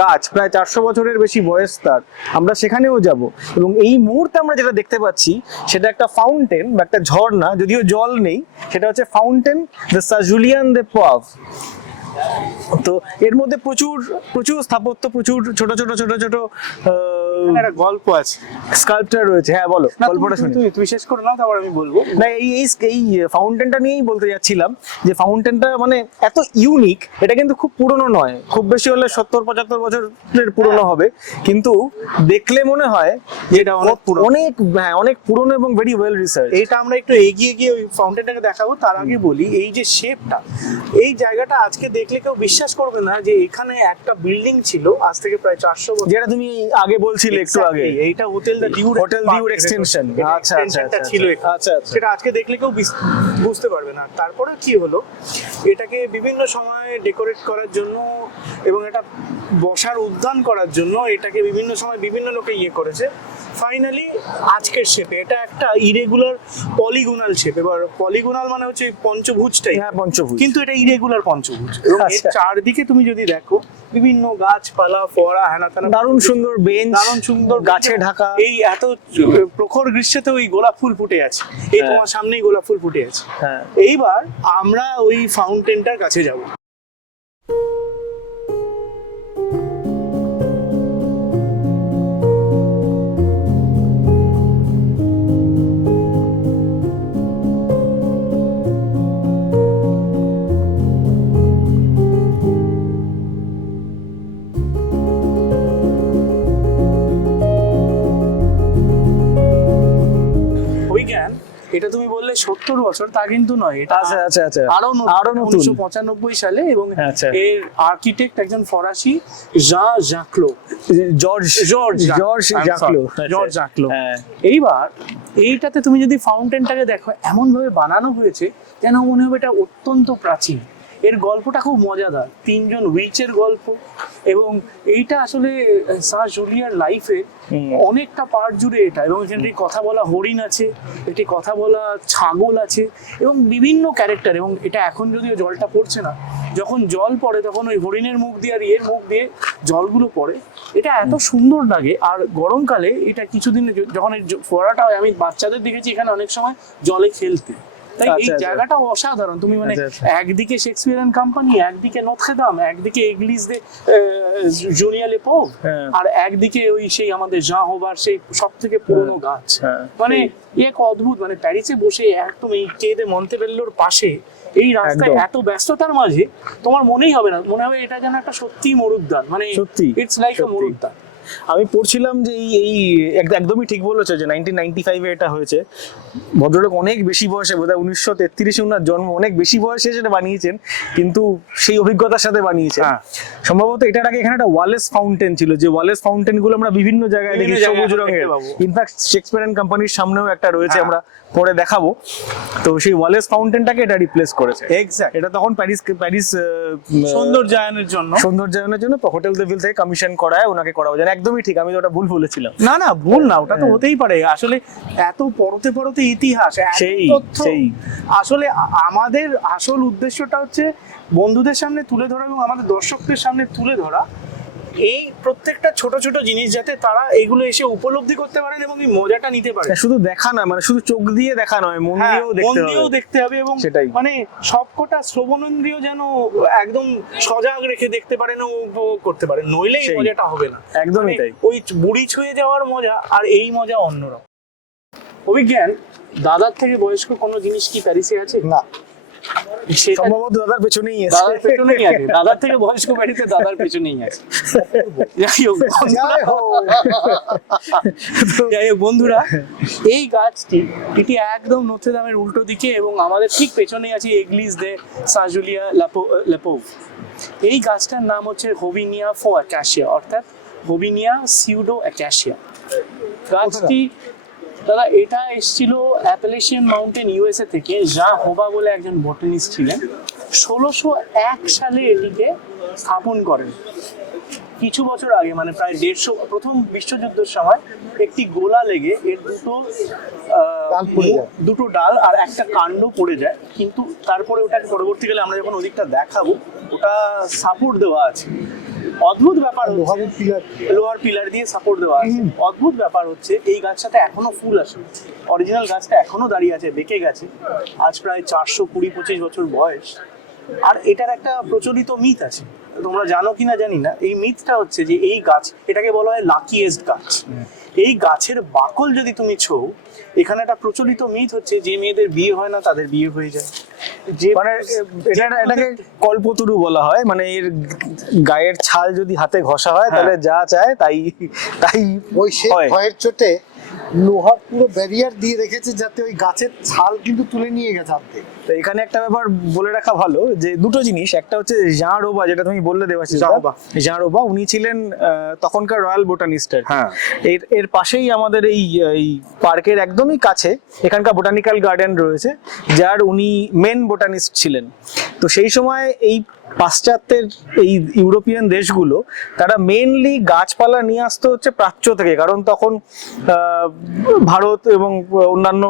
গাছ, প্রায় 400 বছরের বেশি বয়স তার, আমরা সেখানেও যাব। এবং এই মুহূর্তে আমরা যেটা দেখতে পাচ্ছি সেটা একটা ফাউন্টেন বা একটা ঝর্ণা, যদিও জল নেই, সেটা হচ্ছে ফাউন্টেন দ্য সাঁ জুলিয়ান দে পোয়াভ। তো এর মধ্যে প্রচুর স্থাপত্য, প্রচুর ছোট ছোট একটা গল্প আছে, স্কাল্পচার রয়েছে। হ্যাঁ বলো, গল্পটা শুনি। তুই শেষ করে নাও, তারপর আমি বলবো। না, এই ফাউন্টেনটা নিয়েই বলতে যাচ্ছিলাম যে ফাউন্টেনটা মানে এত ইউনিক। এটা কিন্তু খুব পুরনো নয়, খুব বেশি হলে 70-75 বছরের পুরনো হবে, কিন্তু দেখলে মনে হয় যে এটা অনেক পুরনো এবং ভেরি ওয়েল রিসার্চ। এইটা আমরা একটু এগিয়ে গিয়ে ওই ফাউন্টেনটাকে দেখাবো। তার আগে বলি, এই যে শেপটা, এই জায়গাটা আজকে দেখলে কেউ বিশ্বাস করবে না যে এখানে একটা বিল্ডিং ছিল আজ থেকে প্রায় 400 বছর, যেটা তুমি আগে বলছিলে একটু আগে। এইটা হোটেল ডিউর এক্সটেনশন ছিল। সেটা আজকে দেখলে কেউ বুঝতে পারবে না। তারপরে কি হলো, এটাকে বিভিন্ন সময় ডেকোরেট করার জন্য এবং এটা বসার উদ্যান করার জন্য এটাকে বিভিন্ন সময় বিভিন্ন লোকে করেছে। ফাইনালি আজকের শেপে এটা একটা ইরেগুলার পলিগোনাল শেপ। এবার পলিগোনাল মানে হচ্ছে পঞ্চভুজটাই, হ্যাঁ পঞ্চভুজ, কিন্তু এটা ইরেগুলার পঞ্চভুজ। এবং এর চারদিকে তুমি যদি দেখো বিভিন্ন গাছপালা, ফোয়ারা, হেনাতানা, দারুণ সুন্দর বেঞ্চ, দারুণ সুন্দর গাছে ঢাকা। এত প্রখর গ্রীষ্মতে ওই গোলাপ ফুল ফুটে আছে, এই তোমার সামনেই গোলাপ ফুল ফুটে আছে। এইবার আমরা ওই ফাউন্টেনটার কাছে যাব। এটা তুমি বললে 70 বছর, তা কিন্তু নয়, এটা আরো নতুন 1995 সালে। এবং এর আর্কিটেক্ট একজন ফরাসি, জর্জ জাকলো। এইবার এইটাতে তুমি যদি ফাউন্টেনটাকে দেখো, এমন ভাবে বানানো হয়েছে যেন মনে হবে এটা অত্যন্ত প্রাচীন। এর গল্পটা খুব মজাদার, 3জন উইচের গল্প। এবং এইটা আসলে সাঁ জুলিয়ার লাইফের অনেকটা পার্ট জুড়ে এটা। এবং এখানে কথা বলা হরিণ আছে, একটি কথা বলা ছাগল আছে এবং বিভিন্ন ক্যারেক্টার। এবং এটা এখন যদিও জলটা পড়ছে না, যখন জল পড়ে তখন ওই হরিণের মুখ দিয়ে আর এর মুখ দিয়ে জলগুলো পড়ে, এটা এত সুন্দর লাগে। আর গরমকালে এটা কিছুদিন যখন এই ফোয়ারাটা হয়, আমি বাচ্চাদের দেখেছি এখানে অনেক সময় জলে খেলতে। তাই এই জায়গাটা অসাধারণ। তুমি মানে একদিকে শেক্সপিয়ার এন্ড কোম্পানি, একদিকে নত্রদেম, একদিকে এগলিস দে জুনিয়া লে পোভ, আর একদিকে ওই সেই আমাদের জাঁ হোবার সেই সব থেকে পুরনো গাছ। মানে এক অদ্ভুত, মানে প্যারিসে বসে একদম এই কে দে মন্তেবেল্লোর পাশে এই রাস্তায় এত ব্যস্ততার মাঝে তোমার মনেই হবে না, মনে হবে এটা যেন একটা সত্যি মরুদ্যান। মানে ইটস লাইক আ মরুদ্যান। আমি পড়ছিলাম যে এই একদমই ঠিক বলেছো যে 1995-এ এটা হয়েছে। ভদ্রলোক অনেক বেশি বয়সে, বোধহয় 1933-এ ওনার জন্ম, অনেক বেশি বয়সে সেটা বানিয়েছেন, কিন্তু সেই অভিজ্ঞতার সাথে বানিয়েছেন। সম্ভবত এটার আগে এখানে একটা ওয়ালেস ফাউন্টেন ছিল, যে ওয়ালেস ফাউন্টেন গুলো আমরা বিভিন্ন জায়গায় দেখি সবুজ রঙের। ইনফ্যাক্ট শেক্সপিয়ার এন্ড কোম্পানির সামনেও একটা রয়েছে, আমরা পরে দেখাবো। তো সেই ওয়ালেস ফাউন্টেনটাকে এটা রিপ্লেস করেছে। এক্স্যাক্ট, এটা তখন প্যারিস সৌন্দর্যায়নের জন্য হোটেল দে ভিল থেকে কমিশন করায় ওনাকে করা হয়েছে। একদমই ঠিক, আমি তো ওটা ভুল বলেছিলাম। না ভুল না, ওটা তো হতেই পারে। আসলে এত পরতে ইতিহাস, সেই আসলে আমাদের আসল উদ্দেশ্যটা হচ্ছে বন্ধুদের সামনে তুলে ধরা এবং আমাদের দর্শকদের সামনে তুলে ধরা এই প্রত্যেকটা ছোট ছোট জিনিস যাতে তারা এগুলো এসে উপলব্ধি করতে পারেন এবং এই মজাটা নিতে পারেন। শুধু দেখা নয়, মানে শুধু চোখ দিয়ে দেখা নয়, মন হ্যাঁ, দিয়েও মন দেখতে দিয়েও হবে। দেখতে হবে এবং সেটাই। মানে সবকটা শ্রবণেন্দ্রিয় যেন একদম সজাগ রেখে দেখতে পারেন ও উপভোগ করতে পারেন, নইলে এই সেই। মজাটা হবে না। একদমই মানে তাই। ওই বুড়ি ছুঁয়ে যাওয়ার মজা আর এই মজা অন্যরকম। অভিজ্ঞান, দাদার থেকে বয়স্ক কোনো জিনিস কি প্যারিসে আছে? না, সেটা সম্ভবত দাদার পেছনেই আছে। দাদার পেছনেই আছে, দাদার থেকে বয়স্ক প্যারিসে দাদার পেছনেই আছে। যাই হোক যাই হোক। যাই হোক বন্ধুরা, এই গাছটি এটি একদম নোত্রে দামের উল্টো দিকে এবং আমাদের ঠিক পেছনেই আছে এগলিস দে সাজুলিয়া লেপোভ। এই গাছটার নাম হচ্ছে হোভিনিয়া ফো অ্যাকাশিয়া, অর্থাৎ হোভিনিয়া সিউডো অ্যাকাশিয়া। গাছটি দাদা এটা এসেছিল অ্যাপালেশিয়ান মাউন্টেন ইউএসএ থেকে। জা হোবা বলে একজন বটানিস্ট ছিলেন, 1601 সালে এটিকে স্থাপন করেন। কিছু বছর আগে, মানে প্রায় 150, প্রথম বিশ্বযুদ্ধের সময় একটি গোলা লেগে এর ডাল পড়ে যায়। দুটো ডাল আর একটা কাণ্ড পড়ে যায়, কিন্তু তারপরে ওটাকে পরবর্তীকালে আমরা যখন ওদিকটা দেখাবো ওটা সাপোর্ট দেওয়া আছে। অদ্ভুত ব্যাপার হচ্ছে লোহার পিলার। লোহার পিলার দিয়ে সাপোর্ট দেওয়া আছে। অদ্ভুত ব্যাপার হচ্ছে এই গাছটাতে এখনো ফুল আসে, অরিজিনাল গাছটা এখনো দাঁড়িয়ে আছে, বেঁকে গেছে, আজ প্রায় 420-25 বছর বয়স। আর এটার একটা প্রচলিত মিথ আছে, তোমরা জানো কিনা জানি না। এই মিথটা হচ্ছে যে এই গাছ, এটাকে বলা হয় লাকিয়েস্ট গাছ। এই গাছের বাকল যদি তুমি ছোও, এখানে একটা প্রচলিত মিথ হচ্ছে যে মেয়েদের বিয়ে হয় না তাদের বিয়ে হয়ে যায়। যে মানে এটাকে কল্পতরু বলা হয়, মানে এর গায়ের ছাল যদি হাতে ঘষা হয় তাহলে যা চায় তাই তাই ওই সে হয়। ভয়ের চোটে লোহার পুরো ব্যারিয়ার দিয়ে রেখেছে যাতে ওই গাছের ছাল কিন্তু তুলে নিয়ে গেছে হাতে। তো এখানে একটা ব্যাপার বলে রাখা ভালো, যে দুটো জিনিস, একটা হচ্ছে জাঁ রোবা, যেটা তুমি বললে দেবাশিস, জাঁ রোবা উনি ছিলেন তখনকার রয়্যাল বোটানিস্টার। হ্যাঁ। এর পাশেই আমাদের এই পার্কের একদমই কাছে এখানকার বোটানিক্যাল গার্ডেন রয়েছে, যার উনি মেন বোটানিস্ট ছিলেন। তো সেই সময় এই পাশ্চাত্যের এই ইউরোপিয়ান দেশগুলো তারা মেইনলি গাছপালা নিয়ে আসতো হচ্ছে প্রাচ্য থেকে, কারণ তখন ভারত এবং অন্যান্য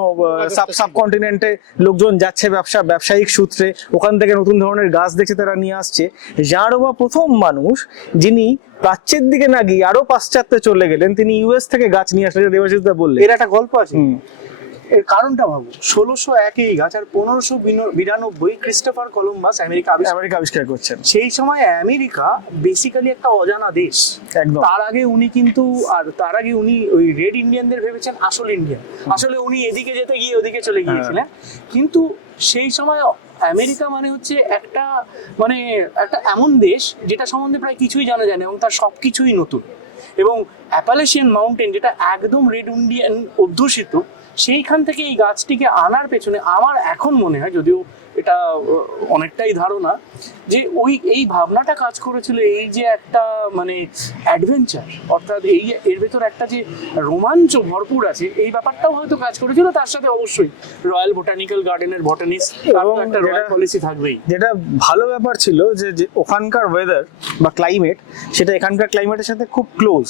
সাবকন্টিনেন্টে লোকজন যাচ্ছে ব্যবসায়িক সূত্রে, ওখান থেকে নতুন ধরনের গাছ দেখে তারা নিয়ে আসছে। জাঁ রোবা প্রথম মানুষ যিনি প্রাচ্যের দিকে না গিয়ে আরো পাশ্চাত্যে চলে গেলেন, তিনি ইউএস থেকে গাছ নিয়ে আসলেন, দেবাশিস দা বললেন। এর একটা গল্প আছে। এর কারণটা ভাবো, 1601 এই গাছ আর 1592 ক্রিস্টোফার কলম্বাস আমেরিকা আবিষ্কার করছেন। সেই সময় আমেরিকা বেসিক্যালি একটা অজানা দেশ। একদম। তার আগে উনি ওই রেড ইন্ডিয়ানদের ভেবেছেন আসল ইন্ডিয়ান। আসলে উনি এদিকে যেতে গিয়ে ওদিকে চলে গিয়েছিলেন। কিন্তু সেই সময় আমেরিকা মানে হচ্ছে একটা এমন দেশ যেটা সম্বন্ধে প্রায় কিছুই জানা যায় না এবং তার সবকিছুই নতুন। এবং অ্যাপালেশিয়ান মাউন্টেন যেটা একদম রেড ইন্ডিয়ান অধ্যুষিত, সেইখান থেকে এই গাছটিকে আনার পেছনে আমার এখন মনে হয়, যদিও এটা অনেকটাই ধারণা, যে এই ভাবনাটা কাজ করেছিল, এই যে একটা মানে অ্যাডভেঞ্চার, অর্থাৎ এর ভেতর একটা যে রোমাঞ্চ ভরপুর আছে, এই ব্যাপারটাও হয়তো কাজ করেছিল। তার সাথে অবশ্যই রয়্যাল বোটানিক্যাল গার্ডেনের বটানিস্ট এবং একটা রয়্যাল পলিসি থাকবেই। যেটা ভালো ব্যাপার ছিল যে ওখানকার ওয়েদার বা ক্লাইমেট, সেটা এখানকার ক্লাইমেটের সাথে খুব ক্লোজ,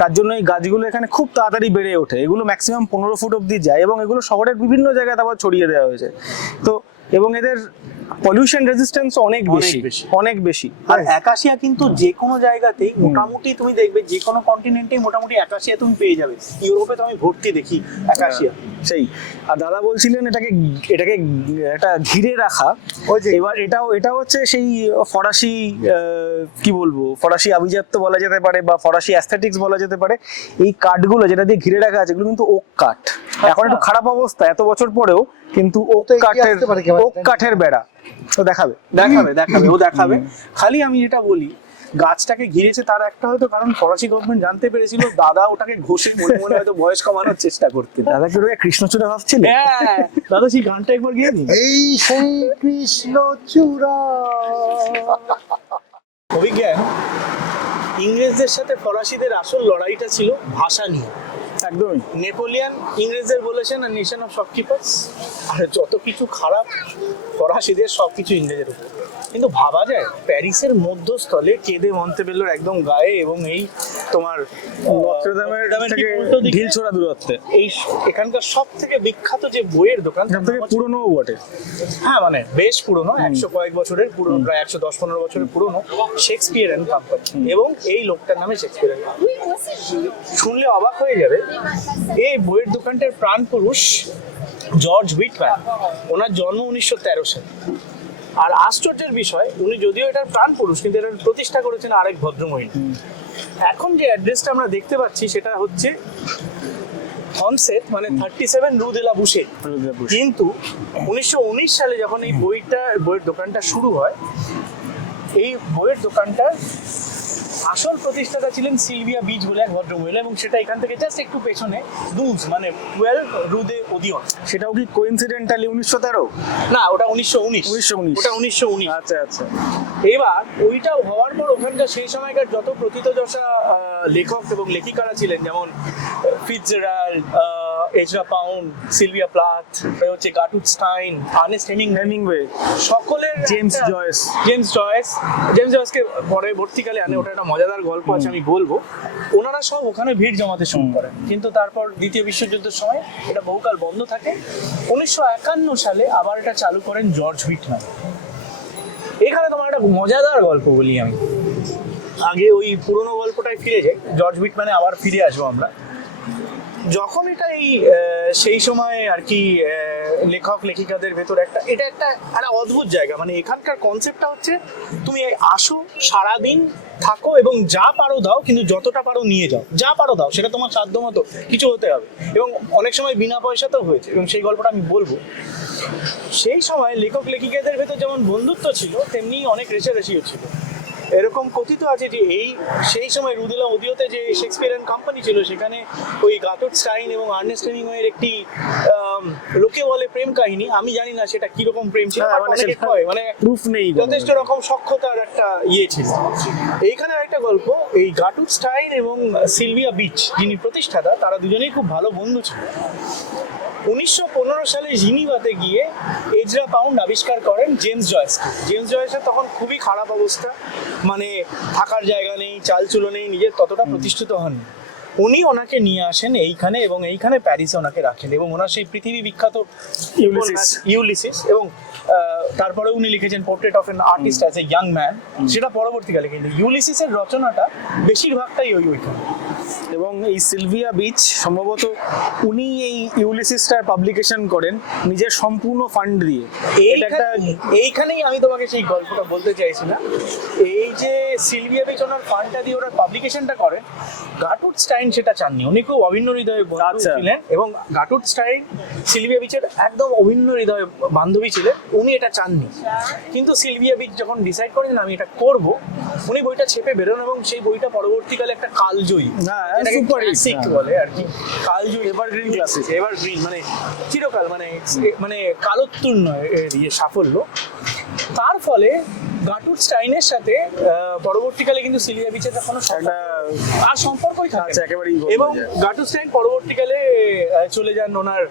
তার জন্য এই গাছগুলো এখানে খুব তাড়াতাড়ি বেড়ে ওঠে। এগুলো ম্যাক্সিমাম 15 ফুট অব্দি যায় এবং এগুলো শহরের বিভিন্ন জায়গায় তারপর ছড়িয়ে দেওয়া হয়েছে। তো এবং এদের পলিউশন রেজিস্ট্যান্স অনেক বেশি। আর অ্যাকাশিয়া কিন্তু যে কোনো জায়গাতেই মোটামুটি তুমি দেখবে, যে কোনো কন্টিনেন্টেই মোটামুটি অ্যাকাশিয়া তুমি পেয়ে যাবে। ইউরোপে তো আমি ভর্তি দেখি অ্যাকাশিয়া। সেই। আর দাদা বলছিলেন এটাকে একটা ঘিরে রাখা। এবার এটা হচ্ছে সেই ফরাসি কি বলবো, ফরাসি আভিজাত্য বলা যেতে পারে বা ফরাসি অ্যাস্থেটিক্স বলা যেতে পারে। এই কাঠগুলো যেটা দিয়ে ঘিরে রাখা আছে, এগুলো কিন্তু ওক কাঠ। এখন একটু খারাপ অবস্থা এত বছর পরেও, কিন্তু ওক কাঠের বেড়া। তো দেখাবে। ও দেখাবে। খালি আমি যেটা বলি, গাছটাকে ঘিরেছে তার একটা হয়তো কারণ ফরাসি গভর্নমেন্ট জানতে পেরেছিল দাদা ওটাকে ঘষে মনে মনে হয়তো বয়স কমানোর চেষ্টা করতেন। দাদা কি ওটা কৃষ্ণচূড়া ভাবছিল? হ্যাঁ দাদা, সেই গানটা একবার গিয়ে নি। এই সেই কৃষ্ণচূড়া। অভিজ্ঞান, ইংরেজদের সাথে ফরাসিদের আসল লড়াইটা ছিল ভাষা নিয়ে। একদমই। নেপোলিয়ান ইংরেজদের বলেছেন আর নেশন অফ শপকিপার্স, আর যত কিছু খারাপ ফরাসিদের সবকিছু ইংরেজের উপর। কিন্তু ভাবা যায় প্যারিসের মধ্যস্থলে কেদে মন্তেবেলোর একদম গায়ে এবং এই তোমার নত্রদামের নত্রদামের ঠিক থেকে উল্টো দিকে ঢিল ছোড়া দূরত্বে এই এখানকার সব থেকে বিখ্যাত যে বইয়ের দোকান সব থেকে পুরনো বটে। হ্যাঁ মানে বেশ পুরনো, 100 কয়েক বছরের পুরনো, প্রায় 110-15 বছরের পুরনো শেক্সপিয়ার অ্যান্ড কোম্পানি, এবং এই লোকটার নামে শেক্সপিয়ার অ্যান্ড কোম্পানি। শুনলে অবাক হয়ে যাবে, এই বইয়ের দোকানটার প্রাণ পুরুষ জর্জ হুইটম্যান। ওনার জন্ম 1913 সালে। আর আশ্চর্যের বিষয়, উনি যদিও এটার প্রাণ পুরুষ কিন্তু এটার প্রতিষ্ঠা করেছেন আরেক ভদ্রমহিলা। এখন যে অ্যাড্রেসটা আমরা দেখতে পাচ্ছি সেটা হচ্ছে থনসেট, মানে 37 রু দে লা বুশে। কিন্তু 1919 সালে যখন এই বইয়ের দোকানটা শুরু হয়, এই বইয়ের দোকানটার আসল প্রতিষ্ঠাতা ছিলেন সিলভিয়া বিচ বলে এক ভদ্রমহিলা, এবং সেটা এখান থেকে জাস্ট একটু পেছনে 12 মানে 12 রু দে ওদিয়ন। সেটাও কি কোইন্সিডেন্টালি 1913? না, ওটা 1919। 1919 ওটা 1919। আচ্ছা আচ্ছা। এবার ওইটা হওয়ার পর ওখানকার সেই সময়কার যত প্রথিতযশা লেখক এবং লেখিকারা ছিলেন, যেমন Fitzgerald, Ezra pound, Sylvia Plath, হচ্ছে গাটুট স্টাইন, আর্নেস্ট হেমিংওয়ে, সকলের জেমস একটা- জয়েস। জেমস জয়েসকে পরবর্তীকালে আনে, ওটা একটা মজাদার গল্প আছে, আমি বলবো। ওনারা সব ওখানে ভিড় জমাতে শুরু করেন, কিন্তু তারপর দ্বিতীয় বিশ্বযুদ্ধের সময় এটা বহুকাল বন্ধ থাকে। 1951 সালে আবার এটা চালু করেন জর্জ হুইটম্যান। এখানে তোমার একটা মজাদার গল্প বলি আমি। আগে ওই পুরোনো গল্পটায় ফিরে যাই, জর্জ হুইটম্যানে আবার ফিরে আসবো আমরা। যখন এটা সেই সময় আর কি লেখক লেখিকাদের ভেতর একটা অদ্ভুত জায়গা, মানে এখানকার কনসেপ্টটা হচ্ছে তুমি আসো, সারাদিন থাকো এবং যা পারো দাও, কিন্তু যতটা পারো নিয়ে যাও, যা পারো দাও, সেটা তোমার সাধ্য মতো কিছু হতে হবে, এবং অনেক সময় বিনা পয়সাতেও হয়েছে, এবং সেই গল্পটা আমি বলবো। সেই সময় লেখক লেখিকাদের ভেতর যেমন বন্ধুত্ব ছিল, তেমনি অনেক রেষারেষিও ছিল। এরকম কথিত আছে যে সেই সময় রু দে লা ওদিওতে যে শেক্সপিয়ার অ্যান্ড কোম্পানি ছিল, সেখানে ওই গাটুট স্টাইন এবং আর্নেস্ট হেমিংওয়ের একটি লোকে বলে প্রেম কাহিনী, আমি জানি না সেটা কিরকম প্রেম ছিল, হ্যাঁ, but মানে অনেকে সেটা কয়, মানে প্রুফ নেই কোনো। যথেষ্ট রকম সক্ষতার একটা ছিল। এইখানে একটা গল্প, এই গাটুট স্টাইন এবং সিলভিয়া বিচ যিনি প্রতিষ্ঠাতা, তারা দুজনেই খুব ভালো বন্ধু ছিল। 1915 সালে জিনিভাতে গিয়ে এজরা পাউন্ড আবিষ্কার করেন জেমস জয়েসের তখন খুবই খারাপ অবস্থা, মানে থাকার জায়গা নেই, চালচুলো নেই, নিজের ততটা প্রতিষ্ঠিত হননি। উনি ওনাকে নিয়ে আসেন এইখানে, এবং এইখানে প্যারিসে ওনাকে রাখেন, এবং ওনার সেই পৃথিবী বিখ্যাত ইউলিসিস, এবং তারপরে উনি লিখেছেন portrait of an artist as a young man, সেটা পরবর্তীকালে। কিন্তু ইউলিসিসের রচনাটা বেশিরভাগটাই ওইখানে। এবং এই সিলভিয়া বিচ সম্ভবত উনি এই ইউলিসিসটার পাবলিকেশন করেন নিজের সম্পূর্ণ ফান্ড দিয়ে। এটা একটা এইখানেই আমি তোমাকে সেই গল্পটা বলতে চাইছিলাম। এই যে সিলভিয়া বিচ ওনার ফান্ডটা দিয়ে ওরা পাবলিকেশনটা করেন, গাটুট স্টাইন সেটা চাননি। উনি খুব অভিন্ন হৃদয়ে বন্ধু আচ্ছা। ছিলেন, এবং গাটুট স্টাইন সিলভিয়া বিচের একদম অভিন্ন হৃদয়ে বান্ধবী ছিলেন, উনি এটা চাননি। কিন্তু সিলভিয়া বিচ যখন ডিসাইড করেন আমি এটা করব, উনি বইটা ছেপে বেরোন, এবং সেই বইটা পরবর্তীকালে একটা কালজয়ী, হ্যাঁ, super hit, ক্লাসিক হ্যাঁ। বলে আর কি, কালজয়ী, এভারগ্রিন ক্লাসিক, এভারগ্রিন মানে চিরকাল, মানে কালোত্তীর্ণ সাফল্য। তার ফলে গাটুট স্টাইনের সাথে পরবর্তীকালে কিন্তু সিলভিয়া বিচের কোনো আর সম্পর্কই থাকে আচ্ছা, না। একেবারেই বদলে এবং যায়। গাটুট স্টাইন পরবর্তীকালে চলে যান ওনার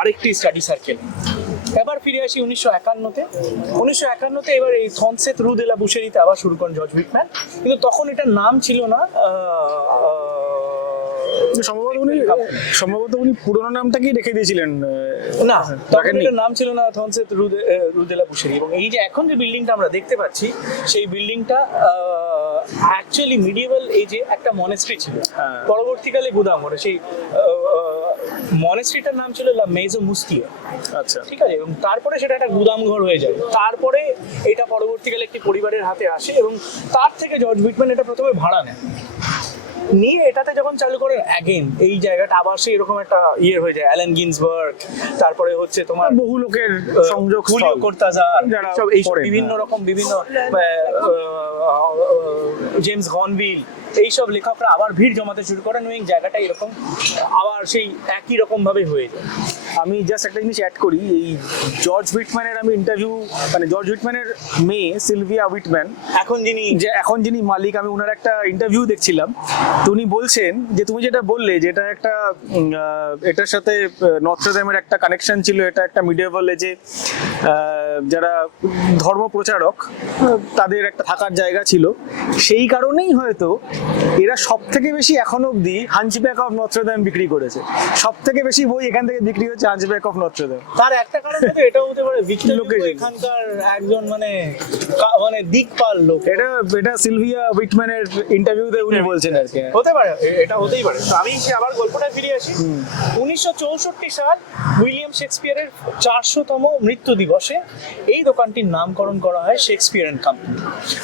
আরেকটি স্টাডি সার্কেল। এবার ফিরে আসি 1951-তে এবার এই থনসেট রু দে লা বুশেরিতে আবার শুরু করেন জর্জ হুইটম্যান, কিন্তু তখন এটার নাম ছিল না, সম্ভবত উনি পুরোনো নামটাকেই রেখে দিয়েছিলেন। না, তখন রাখেননি? এটার নাম ছিল না থনসেট রু দে লা বুশেরি। এবং এই যে এখন যে বিল্ডিংটা আমরা দেখতে পাচ্ছি, সেই বিল্ডিংটা অ্যাকচুয়ালি মিডিয়েভাল এজে একটা মনেস্ট্রি ছিল, হ্যাঁ। পরবর্তীকালে গুদাম করে। সেই মনেস্ট্রিটার নাম ছিল লা মেজো মুস্কিয়া, আচ্ছা, ঠিক আছে, এবং তারপরে সেটা একটা গুদাম ঘর হয়ে যায়। তারপরে এটা পরবর্তীকালে একটি পরিবারের হাতে আসে, এবং তার থেকে জর্জ হুইটম্যান এটা প্রথমে ভাড়া নেন, নিয়ে এটাতে যখন চালু করেন অ্যাগেন এই জায়গাটা আবার সেই এরকম একটা হয়ে যায়, অ্যালেন গিন্সবার্গ, তারপরে হচ্ছে তোমার বহু লোকের সংযোগ হুলিও কোর্তাজার, যারা এইসব পড়েন, বিভিন্ন হ্যাঁ। রকম জেমস গনভিল, এইসব লেখকরা আবার ভিড় জমাতে শুরু করেন, এবং জায়গাটা এরকম আবার সেই একই রকম ভাবে হয়ে যায়। আমি জাস্ট একটা জিনিস অ্যাড করি, এই জর্জ হুইটম্যানের আমি ইন্টারভিউ, মানে জর্জ হুইটম্যানের মেয়ে সিলভিয়া হুইটম্যান এখন যিনি মালিক, আমি ওনার একটা ইন্টারভিউ দেখছিলাম, তো উনি বলছেন যে তুমি যেটা বললে যে এটা একটা এটার সাথে নত্রদামের একটা কানেকশন ছিল, এটা একটা মিডিয়েভাল এজে যারা ধর্ম প্রচারক তাদের একটা থাকার জায়গা ছিল, সেই কারণেই হয়তো এরা সব থেকে বেশি এখন অব্দি হাঞ্চব্যাক অফ নত্রদাম বিক্রি করেছে। সব থেকে বেশি বই এখান থেকে বিক্রি হচ্ছে হাঞ্চব্যাক অফ নত্রদাম। তার একটা কারণ হয়তো এটাও হতে পারে ভিক্টর লোকে হিউগো এখানকার একজন মানে দিকপাল লোক। এটা সিলভিয়া উইটম্যানের ইন্টারভিউতে উনি বলছেন আর কি। হতে পারে, এটা হতেই পারে। তো আমি আবার গল্পটা ফিরে আসি। 1964 সাল উইলিয়াম শেক্সপিয়ারের 400তম মৃত্যু দিবসে এই দোকানটির নামকরণ করা হয় Shakespeare and company,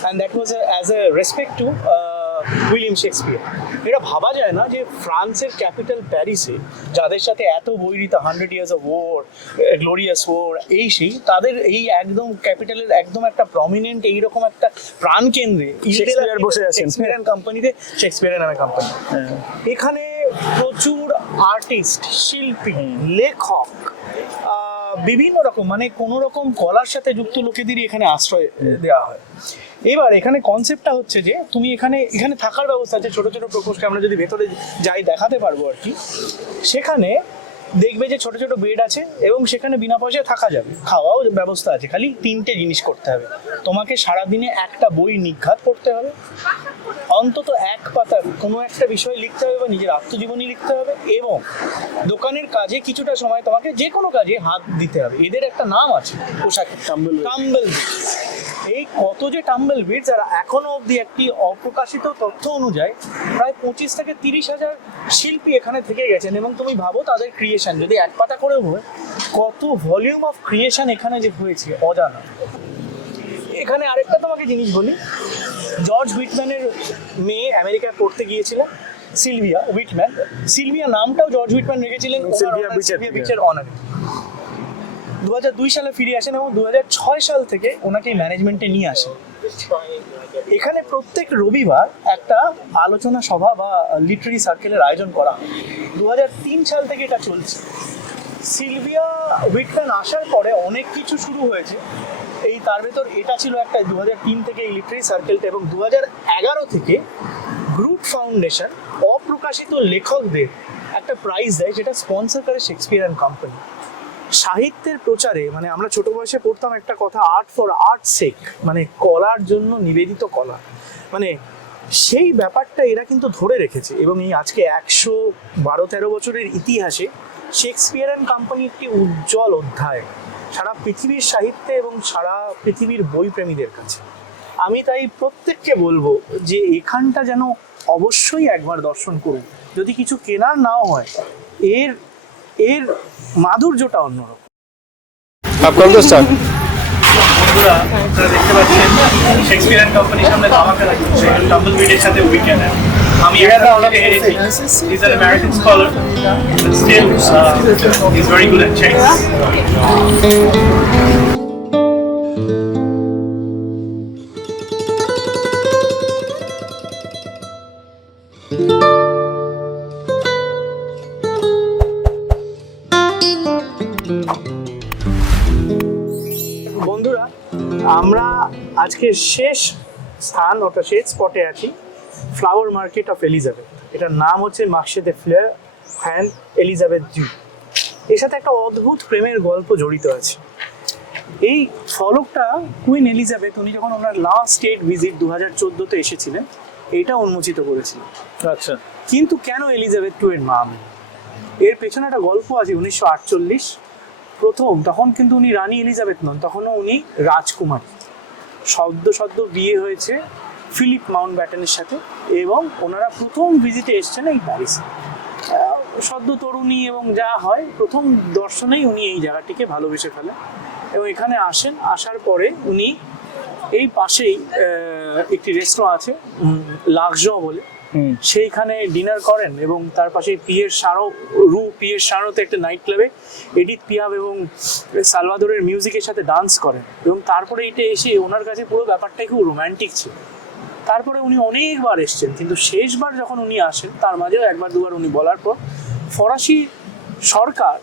and that was as a respect to William Shakespeare. এটা ভাবা যায় না যে ফ্রান্সের ক্যাপিটাল প্যারিসে, যাদের সাথে এত বৈরিতা 100 years of war, glorious war, এই সেই, তাদের এই একদম ক্যাপিটালের একদম একটা প্রমিনেন্ট এইরকম একটা প্রাণকেন্দ্রে শেক্সপিয়ার বসে আছেন। শেক্সপিয়ার অ্যান্ড কোম্পানিতে, শেক্সপিয়ার নামে কোম্পানি। এখানে প্রচুর আর্টিস্ট, শিল্পী, লেখক, বিভিন্ন রকম মানে কোনো রকম কলার সাথে যুক্ত লোকেদেরই এখানে আশ্রয় দেওয়া হয়। এবার এখানে কনসেপ্টটা হচ্ছে যে তুমি এখানে থাকার ব্যবস্থা আছে, ছোট ছোট প্রকোষ্ঠে আমরা যদি ভেতরে যাই দেখাতে পারবো আর কি। সেখানে দেখবে যে ছোট ছোট বেড আছে এবং সেখানে বিনা পয়সায় থাকা যাবে, খাওয়াও ব্যবস্থা আছে। খালি 3টে জিনিস করতে হবে, তোমাকে সারাদিনে একটা বই নিঘাত পড়তে হবে, অন্তত এক পাতা কোনো একটা বিষয় লিখতে হবে বা নিজের আত্মজীবনী লিখতে হবে, এবং দোকানের কাজে কিছুটা সময় তোমাকে যে কোনো কাজে হাত দিতে হবে। এদের একটা নাম আছে পোশাকে, টাম্বল। এই কত যে টাম্বল বিটস, আর এখনো অবধি একটি অপ্রকাশিত তথ্য অনুযায়ী প্রায় 25 থেকে 30 হাজার শিল্পী এখানে থেকে গেছেন। এবং তুমি ভাবো তাদের ক্রিয়েশন যদি এক পাতা করে হয়, কত ভলিউম অফ ক্রিয়েশন এখানে যে হয়েছে অজানা। এখানে আরেকটা তোমাকে জিনিস বলি, জর্জ হুইটম্যানের মেয়ে আমেরিকায় পড়তে গিয়েছিলেন, সিলভিয়া উইটম্যান। সিলভিয়া নামটাও জর্জ হুইটম্যান রেখেছিলেন সিলভিয়া বিচের অনারে। 2002 সালে ফিরে আসেন এবং 2006 সাল থেকে ওনাকে ম্যানেজমেন্টে নিয়ে আসেন। এখানে প্রত্যেক রবিবার একটা আলোচনা সভা বা লিটারি সার্কেলের আয়োজন করা হয়। 2003 সাল থেকে এটা চলছে। সিলভিয়া উইটম্যান আসার পরে অনেক কিছু শুরু হয়েছে। তার ভেতর এটা ছিল একটা, 2003 থেকে এই লিটারি সার্কেলটা, এবং 2011 থেকে গ্রুপ ফাউন্ডেশন অপ্রকাশিত লেখকদের একটা প্রাইজ দেয়, যেটা স্পন্সর করে শেক্সপিয়ার অ্যান্ড কোম্পানি। সাহিত্যের প্রচারে মানে আমরা ছোট বয়সে পড়তাম একটা কথা, আর্ট ফর আর্ট সেক, মানে কলার জন্য নিবেদিত কলা, মানে সেই ব্যাপারটা এরা কিন্তু ধরে রেখেছে। এবং এই আজকে 112-13 বছরের ইতিহাসে শেক্সপিয়ার অ্যান্ড কোম্পানি একটি উজ্জ্বল অধ্যায় সারা পৃথিবীর সাহিত্যে এবং সারা পৃথিবীর বইপ্রেমীদের কাছে। আমি তাই প্রত্যেককে বলবো যে এখানটা যেন অবশ্যই একবার দর্শন করুন, যদি কিছু কেনার নাও হয়। এর মাধুর্যটা অন্যরকম। আপনারা দেখতে পাচ্ছেন শেক্সপিয়ার অ্যান্ড কোম্পানির সামনে ধামাকা লাগছে টাম্বল বিটের সাথে উইকেন্ড। আমি he's an American scholar, but still he's very good at chess. বন্ধুরা, আমরা আজকে শেষ স্থান, ওটা শেষ স্পটে আছি, ফ্লাওয়ার মার্কেট অফ এলিজাবেথ। এটার নাম হচ্ছে Marche they flair and Elizabeth জু। এর সাথে একটা অদ্ভুত প্রেমের গল্প জড়িত আছে। এই ফলকটা কুইন এলিজাবেথ উনি যখন ওনার লাস্ট স্টেট ভিজিট 2014-তে এসেছিলেন, এটা উন্মোচিত করেছিলেন। আচ্ছা, কিন্তু কেন এলিজাবেথ টু এর নাম? এর পেছনে একটা গল্প আছে। 1948 প্রথম, তখন কিন্তু উনি রানী এলিজাবেথ নন, তখনও উনি রাজকুমারী। সদ্য বিয়ে হয়েছে ফিলিপ মাউন্ট ব্যাটেনের সাথে, এবং ওনারা প্রথম ভিজিটে এসছেন এই প্যারিসে। সদ্য তরুণী এবং যা হয়, প্রথম দর্শনেই উনি এই জায়গাটিকে ভালোবেসে ফেলেন এবং এখানে আসেন। আসার পরে উনি এই পাশেই একটি রেস্টুরেন্ট আছে লাক্স বলে, সেইখানে ডিনার করেন এবং তার পাশে পিয়ের সারোতে একটা নাইট ক্লাবে এডিথ পিয়াফ এবং সালভাদোরের মিউজিকের সাথে ডান্স করেন। এবং তারপরে এটা এসে ওনার কাছে পুরো ব্যাপারটাই খুব রোম্যান্টিক ছিল। তারপরে উনি অনেকবার এসছেন, কিন্তু শেষবার যখন উনি আসেন তার মাঝেও একবার দুবার উনি বলার পর ফরাসি সরকার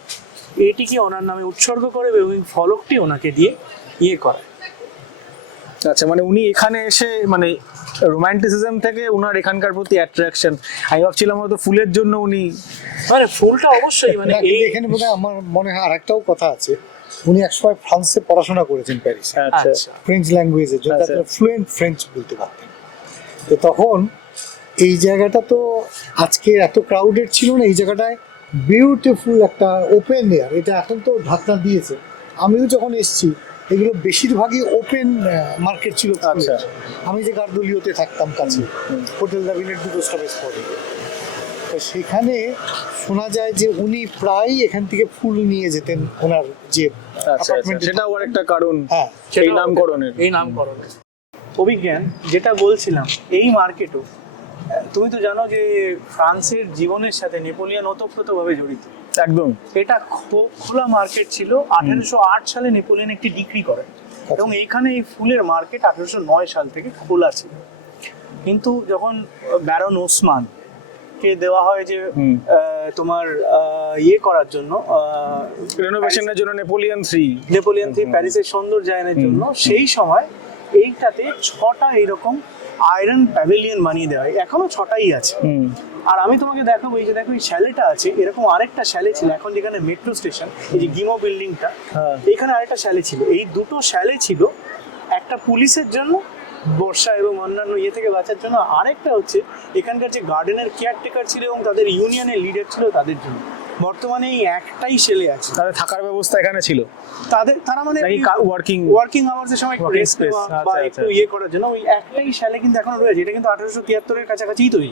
এটিকে ওনার নামে উৎসর্গ করে এবং ফলকটি ওনাকে দিয়ে করে। আচ্ছা, মানে উনি এখানে এসে মানে রোমান্টিসিজম থেকে উনার এখানকার প্রতি অ্যাট্রাকশন, আমি ভাবছিলাম হয়তো ফুলের জন্য উনি, মানে ফুলটা অবশ্যই মানে এখানে বোধহয় আমার মনে হয় আরেকটাও কথা আছে, উনি একসময় ফ্রান্সে পড়াশোনা করেছেন প্যারিসে, আচ্ছা আচ্ছা ফ্রেঞ্চ ল্যাঙ্গুয়েজে, যদি আচ্ছা। আপনারা ফ্লুয়েন্ট ফ্রেঞ্চ বলতে পারতেন। তো তখন এই জায়গাটা তো আজকে এত ক্রাউডেড ছিল না, এই জায়গাটায় বিউটিফুল একটা ওপেন এয়ার। এটা এখন তো ঢাকনা দিয়েছে, আমিও যখন এসেছি এগুলো বেশিরভাগই ওপেন মার্কেট ছিল। আচ্ছা। আমি যে গার্দুলিওতে থাকতাম কাছে, হোটেল দাবিনের দুটো স্টপেজ পরে, তো সেখানে শোনা যায় যে উনি প্রায় এখান থেকে ফুল নিয়ে যেতেন ওনার যে আচ্ছা আচ্ছা, apartment-এ সেটাও আর একটা কারণ হ্যাঁ এই নামকরণের। এই নামকরণ। অভিজ্ঞান, যেটা বলছিলাম, এই মার্কেটও তুমি তো জানো যে ফ্রান্সের জীবনের সাথে নেপোলিয়ন ওতপ্রোতভাবে জড়িত। একদম। এটা খোলা মার্কেট ছিল। 1808 সালে নেপোলিয়ন একটি ডিক্রি করেন এবং এইখানে এই ফুলের মার্কেট 1809 সাল থেকে খোলা ছিল। কিন্তু যখন ব্যারন ওসমান কে দেওয়া হয় যে তোমার ইয়ে করার জন্য, রেনোভেশনের জন্য নেপোলিয়ন 3 প্যারিসের সৌন্দর্যায়নের জন্য, সেই সময় এইটাতে 6টা এইরকম আয়রন প্যাভিলিয়ন বানিয়ে দেওয়া হয়। এখনো 6টাই আছে। আর আমি তোমাকে দেখাবো, এই যে দেখো এই শ্যালেটা আছে, এরকম আরেকটা শ্যালে ছিল এখন যেখানে মেট্রো স্টেশন, এই যে গিমো বিল্ডিংটা, এখানে আরেকটা শ্যালে ছিল। এই দুটো শ্যালে ছিল, একটা পুলিশের জন্য বর্ষা এবং অন্যান্য ইয়ে থেকে বাঁচার জন্য, আরেকটা হচ্ছে এখানকার যে গার্ডেনের কেয়ারটেকার ছিল এবং তাদের ইউনিয়নের লিডার ছিল তাদের জন্য। বর্তমানে এই একটাই শ্যালে আছে। তাদের থাকার ব্যবস্থা এখানে ছিল, তারা মানে ওয়ার্কিং আওয়ার্সের সময় একটু রেস্ট নেওয়া বা একটু ইয়ে করার জন্য ওই একটাই শ্যালে কিন্তু এখনো রয়েছে। এটা কিন্তু 1873-এর কাছাকাছিই তৈরি।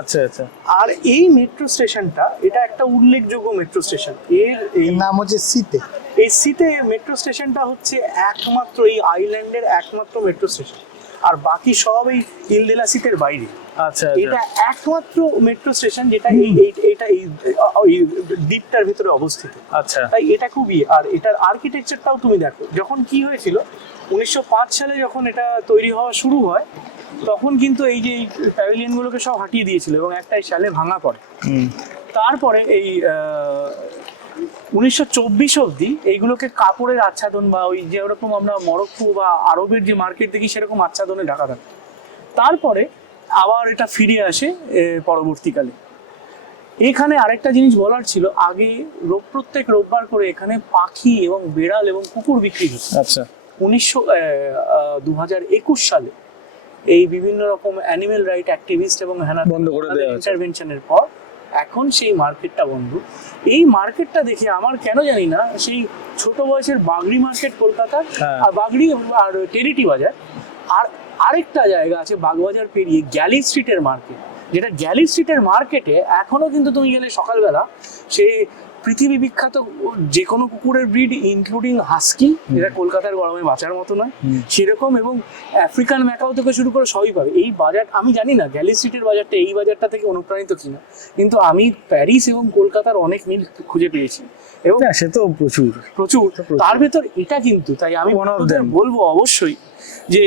আচ্ছা আচ্ছা। আর এই মেট্রো স্টেশনটা, এটা একটা উল্লেখযোগ্য মেট্রো স্টেশন। এই নাম হচ্ছে সিতে। এই সিতে মেট্রো স্টেশনটা হচ্ছে একমাত্র এই আইল্যান্ডের একমাত্র মেট্রো স্টেশন, আর বাকি সব এই ইল দে লা সিতের বাইরে। আচ্ছা, এটা একমাত্র মেট্রো স্টেশন যেটা এটা এই দ্বীপটার ভিতরে অবস্থিত। আচ্ছা। তাই এটা খুবই, আর এটার আর্কিটেকচারটাও তুমি দেখো, যখন কি হয়েছিল 1905 সালে যখন এটা তৈরি হওয়া শুরু হয়, তখন কিন্তু এই যে প্যাভিলিয়নগুলোকে সব হাঁটিয়ে দিয়েছিল এবং একটাই সালে ভাঙা পড়ে। তারপরে এই 1924 অবধি এইগুলোকে কাপড়ের আচ্ছাদন বা ওই যেরকম আমরা মরক্কো বা আরবের যে মার্কেট দেখি সেরকম আচ্ছাদনে ঢাকা থাকে। তারপরে আবার এটা ফিরে আসে পরবর্তীকালে। এখানে আরেকটা জিনিস বলার ছিল, আগে প্রত্যেক রোববার করে এখানে পাখি এবং বেড়াল এবং কুকুর বিক্রি হতো। আচ্ছা। 2021 সালে এই বিভিন্ন রকম অ্যানিমেল রাইট অ্যাক্টিভিস্ট এবং বন্ধ করে দেওয়া হয়েছে। ইন্টারভেনশনের পর এখন সেই মার্কেটটা বন্ধ। এই মার্কেটটা দেখে আমার কেন জানি না সেই ছোট বয়সের বাগড়ি মার্কেট কলকাতার, আর বাগড়ি আর টেরিটি বাজার, আর আরেকটা জায়গা আছে বাগবাজার পেরিয়ে গ্যালি স্ট্রিটের মার্কেট, যেটা গ্যালি স্ট্রিটের মার্কেটে এখনো কিন্তু তুমি গেলে সকালবেলা সে পৃথিবী বিখ্যাত যে কোনো কুকুরের ব্রিড ইনক্লুডিং হাস্কি, যেটা কলকাতার গরমে বাঁচার মতো নয়, সেরকম, এবং আফ্রিকান ম্যাকাও থেকে শুরু করে সবই পাবে। এই বাজার, আমি জানি না গ্যালি স্ট্রিটের বাজারটা এই বাজারটা থেকে অনুপ্রাণিত কিনা, কিন্তু আমি প্যারিস এবং কলকাতার অনেক মিল খুঁজে পেয়েছি এবং সে তো প্রচুর প্রচুর। তার ভেতর এটা কিন্তু, তাই আমি বলবো অবশ্যই যে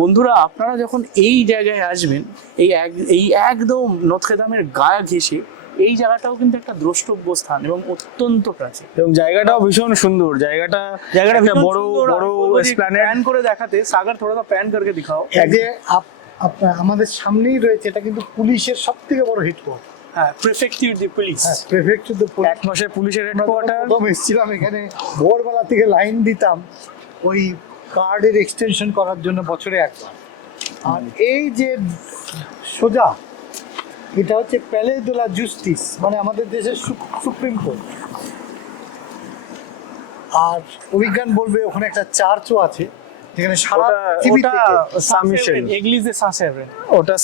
বন্ধুরা, আপনারা যখন এই জায়গায় আসবেন, এই একদম নত্রে দামের গায়ে ঘেঁষে, এই জায়গাটাও কিন্তু একটা দ্রষ্টব্য স্থান এবং অত্যন্ত প্রাচীন, এবং জায়গাটাও ভীষণ সুন্দর। জায়গাটা একটা বড় বড় প্ল্যান করে দেখাতে, সাগর থোড়া প্ল্যান করকে দেখাও। এই যে আমাদের সামনেই রয়েছে, এটা কিন্তু পুলিশের সবথেকে বড় হেডকোয়ার্টার। হ্যাঁ, প্রেফেক্টুর দি পুলিশ। প্রেফেক্টুর দি পুলিশ। এক মাসে পুলিশের হেডকোয়ার্টার। প্রথম এসেছিলাম এখানে, ভোরবেলা থেকে লাইন দিতাম ওই কার্ডের এক্সটেনশন করার জন্য বছরে একবার। আর এই যে সোজা, এটা হচ্ছে প্যালে দে লা জুস্টিস, মানে আমাদের দেশের সুপ্রিম কোর্ট। আর অভিজ্ঞান বলবে ওখানে একটা চার্চও আছে, যেখানে সারা পৃথিবী থেকে সান মিশেল, এগ্লিজ দে সান সেভরেন, ওটা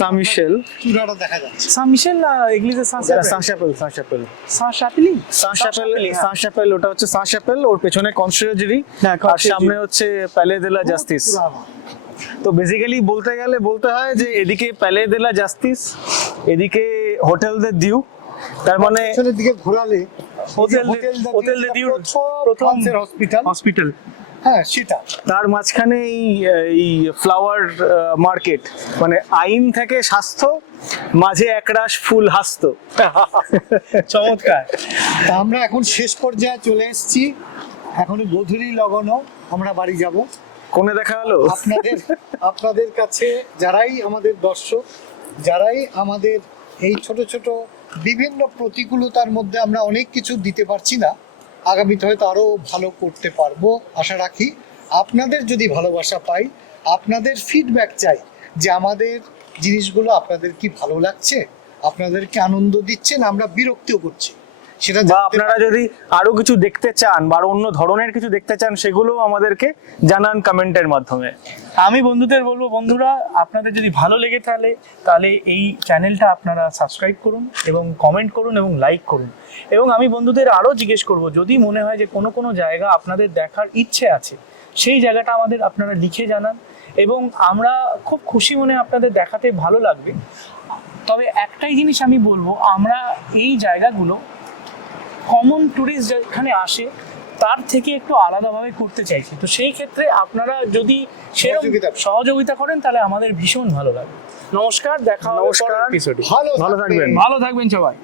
সান মিশেল চূড়াটা দেখা যাচ্ছে। সান মিশেল না এগ্লিজ দে সান সেভরেন, সান শ্যাপেল, সান শ্যাপেল, সান শাপেলি, সান শ্যাপেল, ওটা হচ্ছে সান শ্যাপেল। ওর পেছনে কনস্ট্রাজেরি, আর সামনে হচ্ছে প্যালে দে লা জাস্টিস। তো বেসিক্যালি বলতে গেলে বলতে হয় যে এদিকে প্যালে দে লা জাস্টিস, এদিকে হোটেল দে দিউ। তার মানে পেছনের দিকে ঘোরালে হোটেল দে দিউ প্রথম হসপিটাল, হ্যাঁ সেটা। তার মাঝখানে এই ফ্লাওয়ার মার্কেট, মানে আইন থেকে স্বাস্থ্য, মাঝে একরাশ ফুল হাস্ত। চমৎকার। তা আমরা এখন শেষ পর্যায়ে চলে এসেছি, এখনো গোধূলি লগনো, আমরা বাড়ি যাব। কোনে দেখা হলো আপনাদের কাছে যারাই আমাদের দর্শক, যারাই আমাদের এই ছোট ছোট বিভিন্ন প্রতিকূলতার মধ্যে আমরা অনেক কিছু দিতে পারছি না, আগামীতে হয়তো আরো ভালো করতে পারবো আশা রাখি। আপনাদের যদি ভালোবাসা পাই, আপনাদের ফিডব্যাক চাই যে আমাদের জিনিসগুলো আপনাদের কি ভালো লাগছে, আপনাদেরকে আনন্দ দিচ্ছে না আমরা বিরক্তিও করছি, সেটা বা জানতে আপনারা যদি আরো কিছু দেখতে চান বা আরো অন্য ধরনের কিছু দেখতে চান সেগুলো আমাদেরকে জানান কমেন্টের মাধ্যমে। আমি বন্ধুদের বলবো, বন্ধুরা আপনাদের যদি ভালো লেগে তাহলে এই চ্যানেলটা আপনারা সাবস্ক্রাইব করুন এবং কমেন্ট করুন এবং লাইক করুন। এবং আমি বন্ধুদের আরও জিজ্ঞেস করব, যদি মনে হয় যে কোনো কোনো জায়গা আপনাদের দেখার ইচ্ছে আছে, সেই জায়গাটা আমাদের আপনারা লিখে জানান এবং আমরা খুব খুশি মনে আপনাদের দেখাতে ভালো লাগবে। তবে একটাই জিনিস আমি বলবো, আমরা এই জায়গাগুলো কমন ট্যুরিস্ট যেখানে আসে তার থেকে একটু আলাদাভাবে করতে চাইছি। তো সেই ক্ষেত্রে আপনারা যদি সেরকম সহযোগিতা করেন তাহলে আমাদের ভীষণ ভালো লাগবে। নমস্কার, দেখা হবে পরের এপিসোডে। ভালো ভালো থাকবেন। ভালো থাকবেন সবাই।